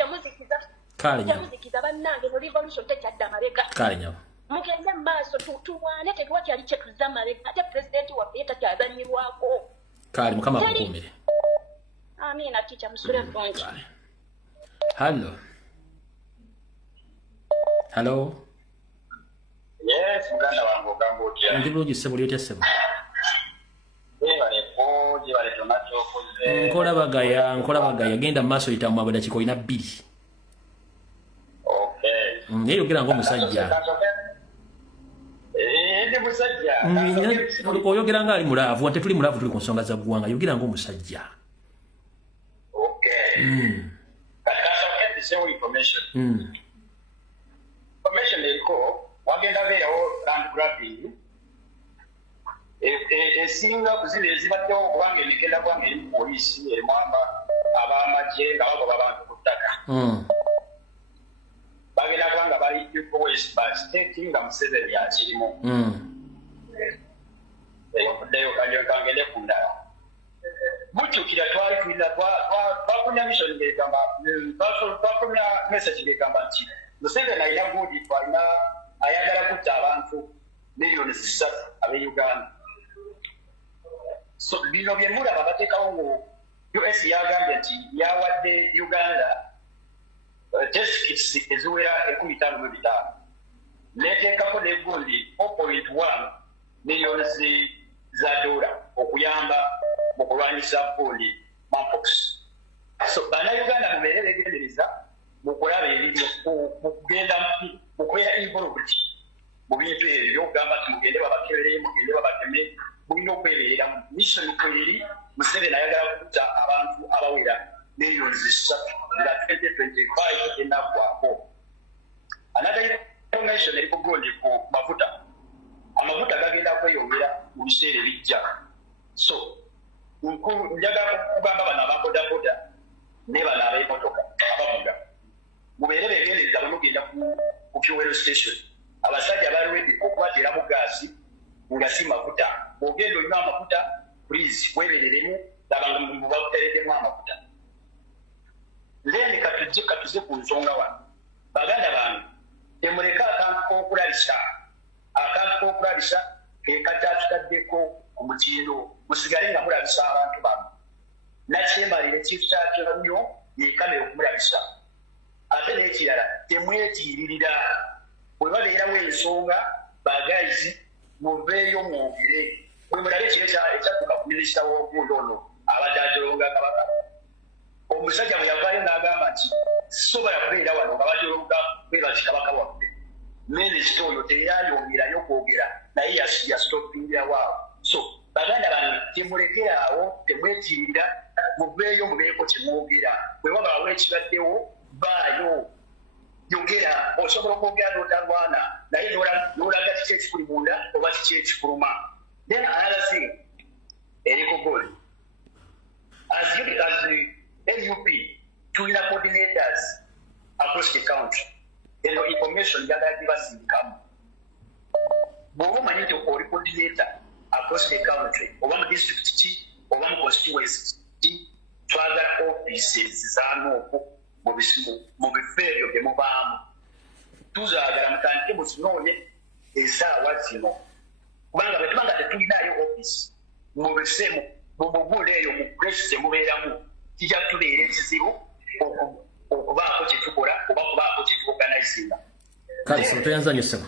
kale nyabo bannange mu revolution tekyadda mabega kale nyabo mugenze mu maaso tulwane tetuwakyali kye tuzza mabega ate pulezidenti waffe ye takyazanyirwako kale mukama akunkuumire amina ticha musule bulungi Hello. Yes, muganda wange ogamba otya? Ndi bulungi ssebo lyotya ssebo? Jebale tomato okoze. Nkola bagaya genda mu maaso yitamu abada kiko ina 2. Okay. Naye yogera ng'omusajja. Ndi musajja. Oyogera nga ali mulaavu ate tuli mulaavu tuli ku nsonga za ggwanga yogera ng'omusajja. Okay. Kati the same information. Information eriko wagenda beerawo land grabbing esinga kuzina ezibaddewo kubanga emigenda kubanga eri mu poliisi erimu ab'amagye nga bagoba abantu ku ttaka bagenda kubanga bali west but state nga Museveni akirimu okuddeyo kangende ku ndala bujjukira twali tulina twafunya mission ngegamba twafunya message ngegamba nti Museveni alina guudi twalina ayagala kutta abantu miliyoni 3 ab'e Uganda. So bino bye mulaba bateekawo ngu US yagambye nti yawadde Uganda test kits eziwera 15,000 neteekako negundi 4.1 miliyoni za dola okuyamba mu kulwanyisa poli mpox. So bannayuganda mubeere beegendereza mu kulaba ebintu mu kugenda mu kubeera involved mu bintu ebyo ogamba nti mugende babakebere mugende babateme mulina okweberera mu mission kweri Museveni ayagala kutta abantu abawera millions 3 nga 2025 enaggwako. Another information eri kugondi ku mafuta. Amafuta gagenda kweyongera mu biseera ebijja. So njagala kugamba bano ababodaboda ne bano ab'emmotoka abavuga mubeere beegendereza bamugenda ku fuel station. Abasajja bali ready okubateeramu gaasi nga si mafuta. Bw'ogenda olina amafuta please weebereremu labanga mubateereddemu amafuta. Then katuze ku nsonga wano. Baganda bange temuleka akantu k'okulabisa. Akantu k'okulabisa ke kataatutaddeko ku mutindo musigale nga mulabisa abantu bano. Nakyembalire chief kyakyo nnyo yeekamera okumulabisa. Ate n'ekirala temwetiiririra. Bwe babeerawo ensonga bagayizi muveeyo mwogere. Bwe mulabe ekiro ekyatuuka ku minisita w'obuundo ono abadde ajolonga Kabaka. Omusajja bwe yavaayo n'agamba nti sisobola kubeera wano nga bajolonga bwebati Kabaka waffe. Minisita oyo teyayongerayo kwogera naye yasitopingira So baganda bange temulekerawo temwetiirira muveeyo mubeeko kyemwogera. Bwe wabaawo ekibaddewo baayo yogera. Osobola okwogera n'otalwana naye n'olaga kiki ekikuli munda oba kiki ekikuluma. Then another thing eriko goli as the NUP tulina coordinators across the country. Eno information yagala gibasindikamu. Bw'oba omanyi nti oli coordinator across the country oba mu district ki oba mu constituency ki twagala offices z'anuuku mu bifo ebyo bye mubaamu. Tuzaagala mutandike muzinoonye essaawa zino kubanga bwe tuba nga tetulinayo office mu bisemu mu buguulo eyo mu place ze mubeeramu kijja kutubeera ekizibu okubaako kye tukola oba kubaako kye tuorganizinga. Kale so toyanza nnyo ssebo.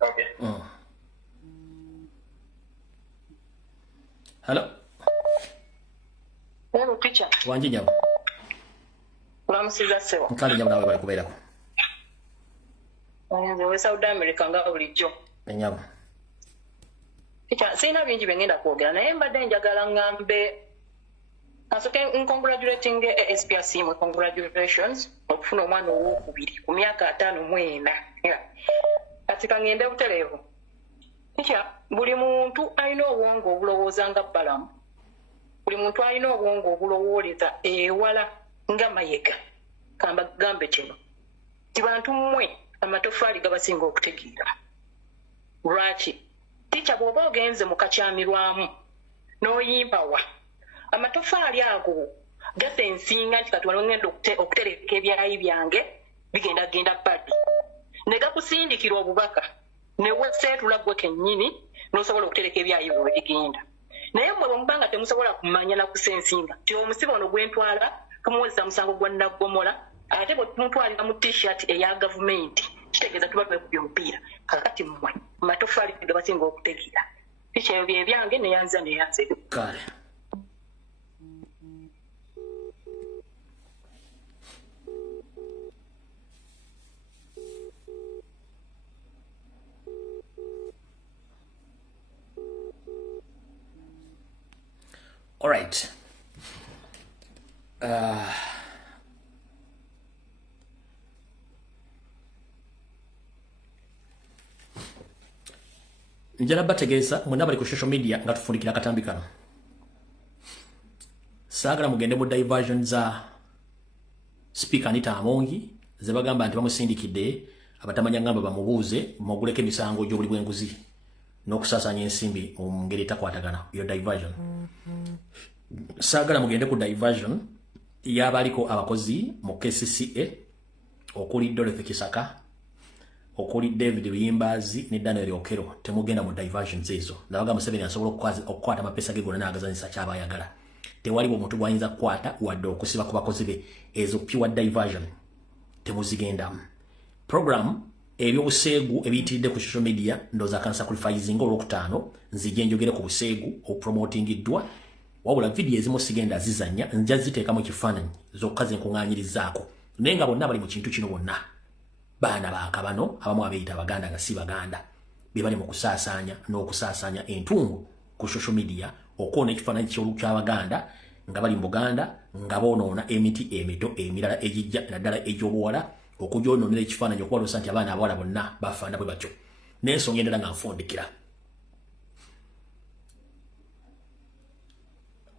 Okay. Hello. Hello teacher. Wanji nyabo. Ulamusiza ssebo. Kale nyabo nawe bali kubeerako. We South America nga bulijjo. Nyabo. Teacher, sina bingi byengenda kwogera naye mbadde njagala ngambe asooke congratulating SPRC mu congratulations okufuna omwana ow'okubiri ku myaka 54. Kati kangende butereevu. Teacher, buli muntu alina obwongo obulowooza nga bbalamu. Buli muntu alina obwongo obulowooleza ewala nga mayiga. Kamba gambe kino. Ti bantu mmwe amatofaali gabasinga okutegeera. Lwaki? Teacher, bw'oba ogenze mu kakyamirwamu n'oyimpawa amatofaali ago gasensinga nti kati wano ngenda okutereka ebyayi byange bigenda bbali ne gakusindikira obubaka ne weseetula gwe kennyini n'osobola okutereka ebyayi bwe bigenda. Naye mmwe bwemubanga temusobola kumanya na kusensinga ti omusibe ono gwentwala tumuwozesa musango gwa naggomola ate bwe tumutwalira mu t-shirt eya gavumenti kitegeeza tuba twekubya omupiira. Kakati mmwe amatofaali gabasinga okutegeera. Teacher, ebyo bye byange neyanza. Kale. All right. Njala bategeeza mwena bali ku social media nga tufundikira akatambi kano. Saagala mugende mu diversion za speaker Anita Amongi ze bagamba nti bamusindikidde abatamanya ngamba bamubuuze muguleko emisango gy'obuli bw'enguzi n'okusaasanya ensimbi mu ngeri etakwatagana. Yo diversion. Saagala mugende ku diversion y'abaliko abakozi mu KCCA okuli Dorothy Kisaka okuli David Biyimbazi ne Daniel Okero. Temugenda mu diversions ezo. Nabaga Museveni asobola okukwata amapesa ge gonna n'agazanyisa ky'abayagala. Tewaliwo omuntu gwayinza kukwata wadde okusiba ku bakozi be. Ezo pure diversion temuzigendamu. Program ebyobuseegu ebiyitiridde ku social media ndoza kan sacrificing olwokutaano nzije njogere ku buseegu opromotingiddwa wabula video ezimu sigenda zizanya nja ziteekamu ekifaananyi zokka ze nkuŋŋaanyirizaako nenga bonna bali mu kintu kino bonna baana ba kabano abamu abeeyita Abaganda nga si Baganda be bali mu kusaasanya n'okusaasanya entungu ku social media okwona ekifaananyi ky'Abaganda nga bali mu Buganda nga boonoona emiti emito emirala egijja naddala egy'obuwala okugyonoonera ekifaananyi okubaloosa nti abaana abawala bonna bafaana bwe batyo n'ensonga endala nga nfundikira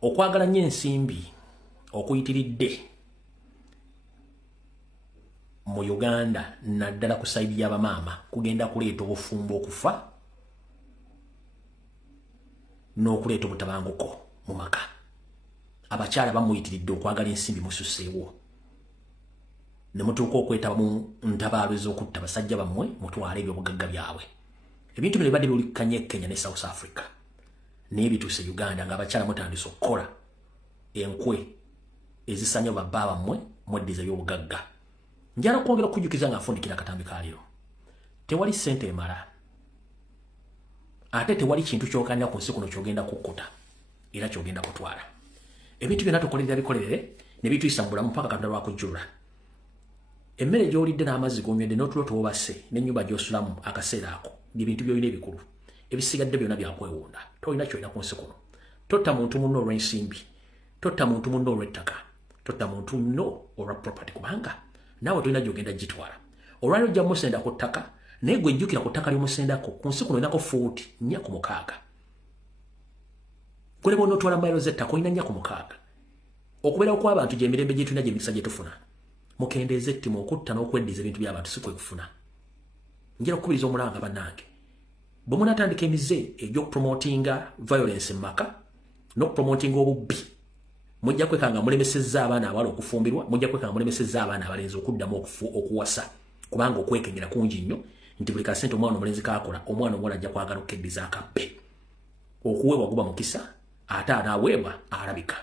okwagala nnyo ensimbi okuyitiridde mu Uganda naddala ku saidi y'abamaama kugenda kuleeta obufumbo okufa n'okuleeta obutabanguko mu maka abakyala bamuyitiridde okwagala ensimbi mususeewo ne mutuuka okwetaba mu ntabaalo ez'okutta basajja bammwe mutwale ebyobugagga byabwe ebintu bino bibadde biwulikanye e Kenya ne South Africa naye bituuse Uganda ng'abakyala mutandise okukola enkwe ezisanya babba bammwe mweddiza y'obugagga njala okwongera okujjukiza nga nfundikira akatambi kaaliro tewali ssente emala ate tewali kintu kyokanira ku nsi kuno kyogenda kukkuta era kyogenda kutwala ebintu byonna tukolerera bikolerere ne bituyisa mu bulamu mpaka Katonda lwakujjulula emmere gy'olidde n'amazzi g'onywedde n'otulo tw'obase n'ennyumba gy'osulamu akaseera ako byebintu by'olina ebikulu ebisigadde byonna byakwewunda tolina kyolina ku nsi kuno totta muntu munno olw'ensimbi totta muntu munno olw'ettaka totta muntu munno olwa property kubanga naawe tolina gy'ogenda gitwala olwali ojja musenda ku ttaka naye gwe jjukira ku ttaka ly'omusendako ku nsi kuno olinako fuuti 4 kule bona otwala mayiro z'ettaka olina 4 okubeerawo kw'abantu gy'emirembe gye tulina gy'emikisa gye tufuna mukendeeze ettima okutta n'okweddiza ebintu by'abantu si kwe kufuna njera okukubiriza omulanga bannange bwe munaatandika emize egy'okupromotinga violence mu maka n'okupromotinga obubbi mujja kwekanga mulemesezza abaana abawala okufumbirwa mujja kwekanga mulemesezza abaana abalenzi okuddamu okuwasa kubanga okwekengera kungi nnyo nti buli kasente omwana omulenzi kakola omwana omuwala ajja kwagala okeddiza akabbe okuweebwa guba mukisa ate anaaweebwa alabika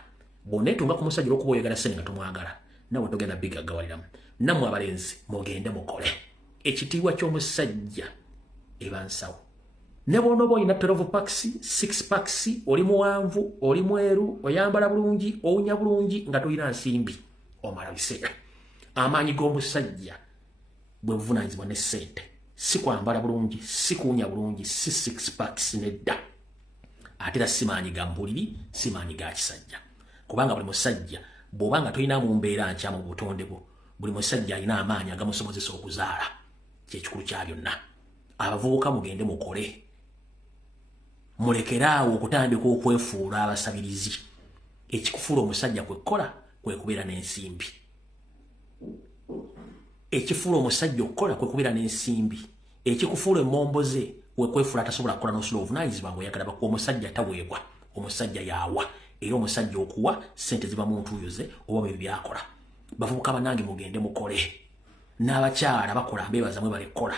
bw'oneetunga ku musajja olw'okuba oyagala sente nga tomwagala nawe togenda bigaggawaliramu nammwe abalenzi mugende mukole ekitiibwa ky'omusajja eba nsawo ne bw'onooba olina 12 packs 6 packs oli muwanvu oli mweru oyambala bulungi owunya bulungi nga tolina nsimbi omala biseera amaanyi g'omusajja bwe buvunaanyizibwa ne ssente si kwambala bulungi si kuwunya bulungi si 6 packs nedda ate era si maanyi ga mbuliri si maanyi ga kisajja kubanga buli musajja bw'obanga tolina mu mbeera nkyamu mu butonde bwo buli musajja alina amaanyi agamusobozesa okuzaala kyekikulu kya byonna abavubuka mugende mukole mulekeraawo okutandika okwefuula abasabirizi ekikufuula omusajja kwekkola kwe kubeera n'ensimbi ekifuula omusajja okukola kwe kubeera n'ensimbi ekikufuula emmomboze wekwefuula atasobola kukola n'osula obuvunaanyizibwa ng'oyagala bakuwa omusajja taweebwa omusajja yaawa era omusajja okuwa ssente ziba mu ntuuyo ze oba bwe byakola bavubuka bannange mugende mukole n'abakyala bakola mbeebaza mwe balekkola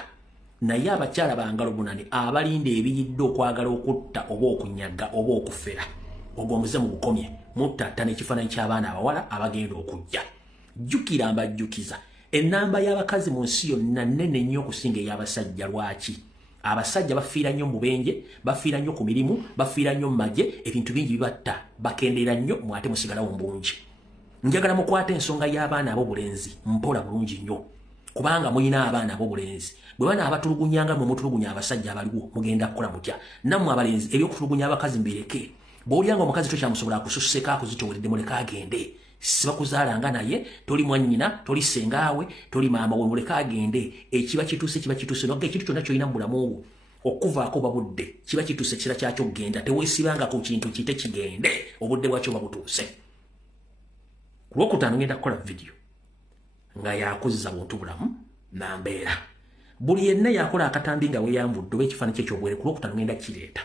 naye abakyala bangalo bunani abalinda ebiyidde okwagala okutta oba okunyaga oba okufera ogwomuze mu bukomye mutatta n'ekifaananyi ky'abaana abawala abagenda okujja jjukira mbajjukiza ennamba y'abakazi mu nsi yonna nnene nnyo okusinga ey'abasajja lwaki abasajja bafiira nnyo mu bubenje bafiira nnyo ku mirimu bafiira nnyo mu magye ebintu bingi bibatta bakendeera nnyo mwate musigalawo mbungi njagala mukwate ensonga y'abaana ab'obulenzi mpola bulungi nnyo kubanga mulina abaana ab'obulenzi bwe bana abatulugunyanga mwe mutulugunya abasajja abaliwo mugenda kukola mutya nammwe abalenzi ebyokutulugunya abakazi mbireke bw'olyanga omukazi tokyamusobola akususeko akuzitoweredde muleke agende sibakuzaalanga naye toli mwannyina toli sengaawe toli maama we muleke agende ekiba kituuse nogga ekintu kyonna kyolina mu bulamu obwo okuvaako babudde kiba kituuse kira kyakyo kugenda teweesibanga ku kintu kite kigende obudde bwakyo babutuuse ku lwokutaano ngenda kukola vidiyo nga yakuzza buntu bulamu nambeera buli yenna yakola akatambi nga weeyambudde oba ekifaananyi kye ekyobwere ku lwokutaano ngenda kireeta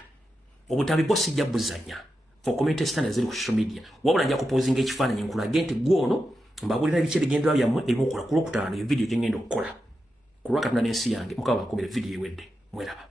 obutambi bwo sijja buzanya for community standards ziri ku social media wabula nja kupozinga ekifaananyi nkulage nti gwono mbabulira biki ebigendera byammwe ebimukola ku lwokutaano eyo vidiyo gye ngenda okukola ku lwa Katonda n'ensi yange mukaba bakumire vidiyo ewedde mweraba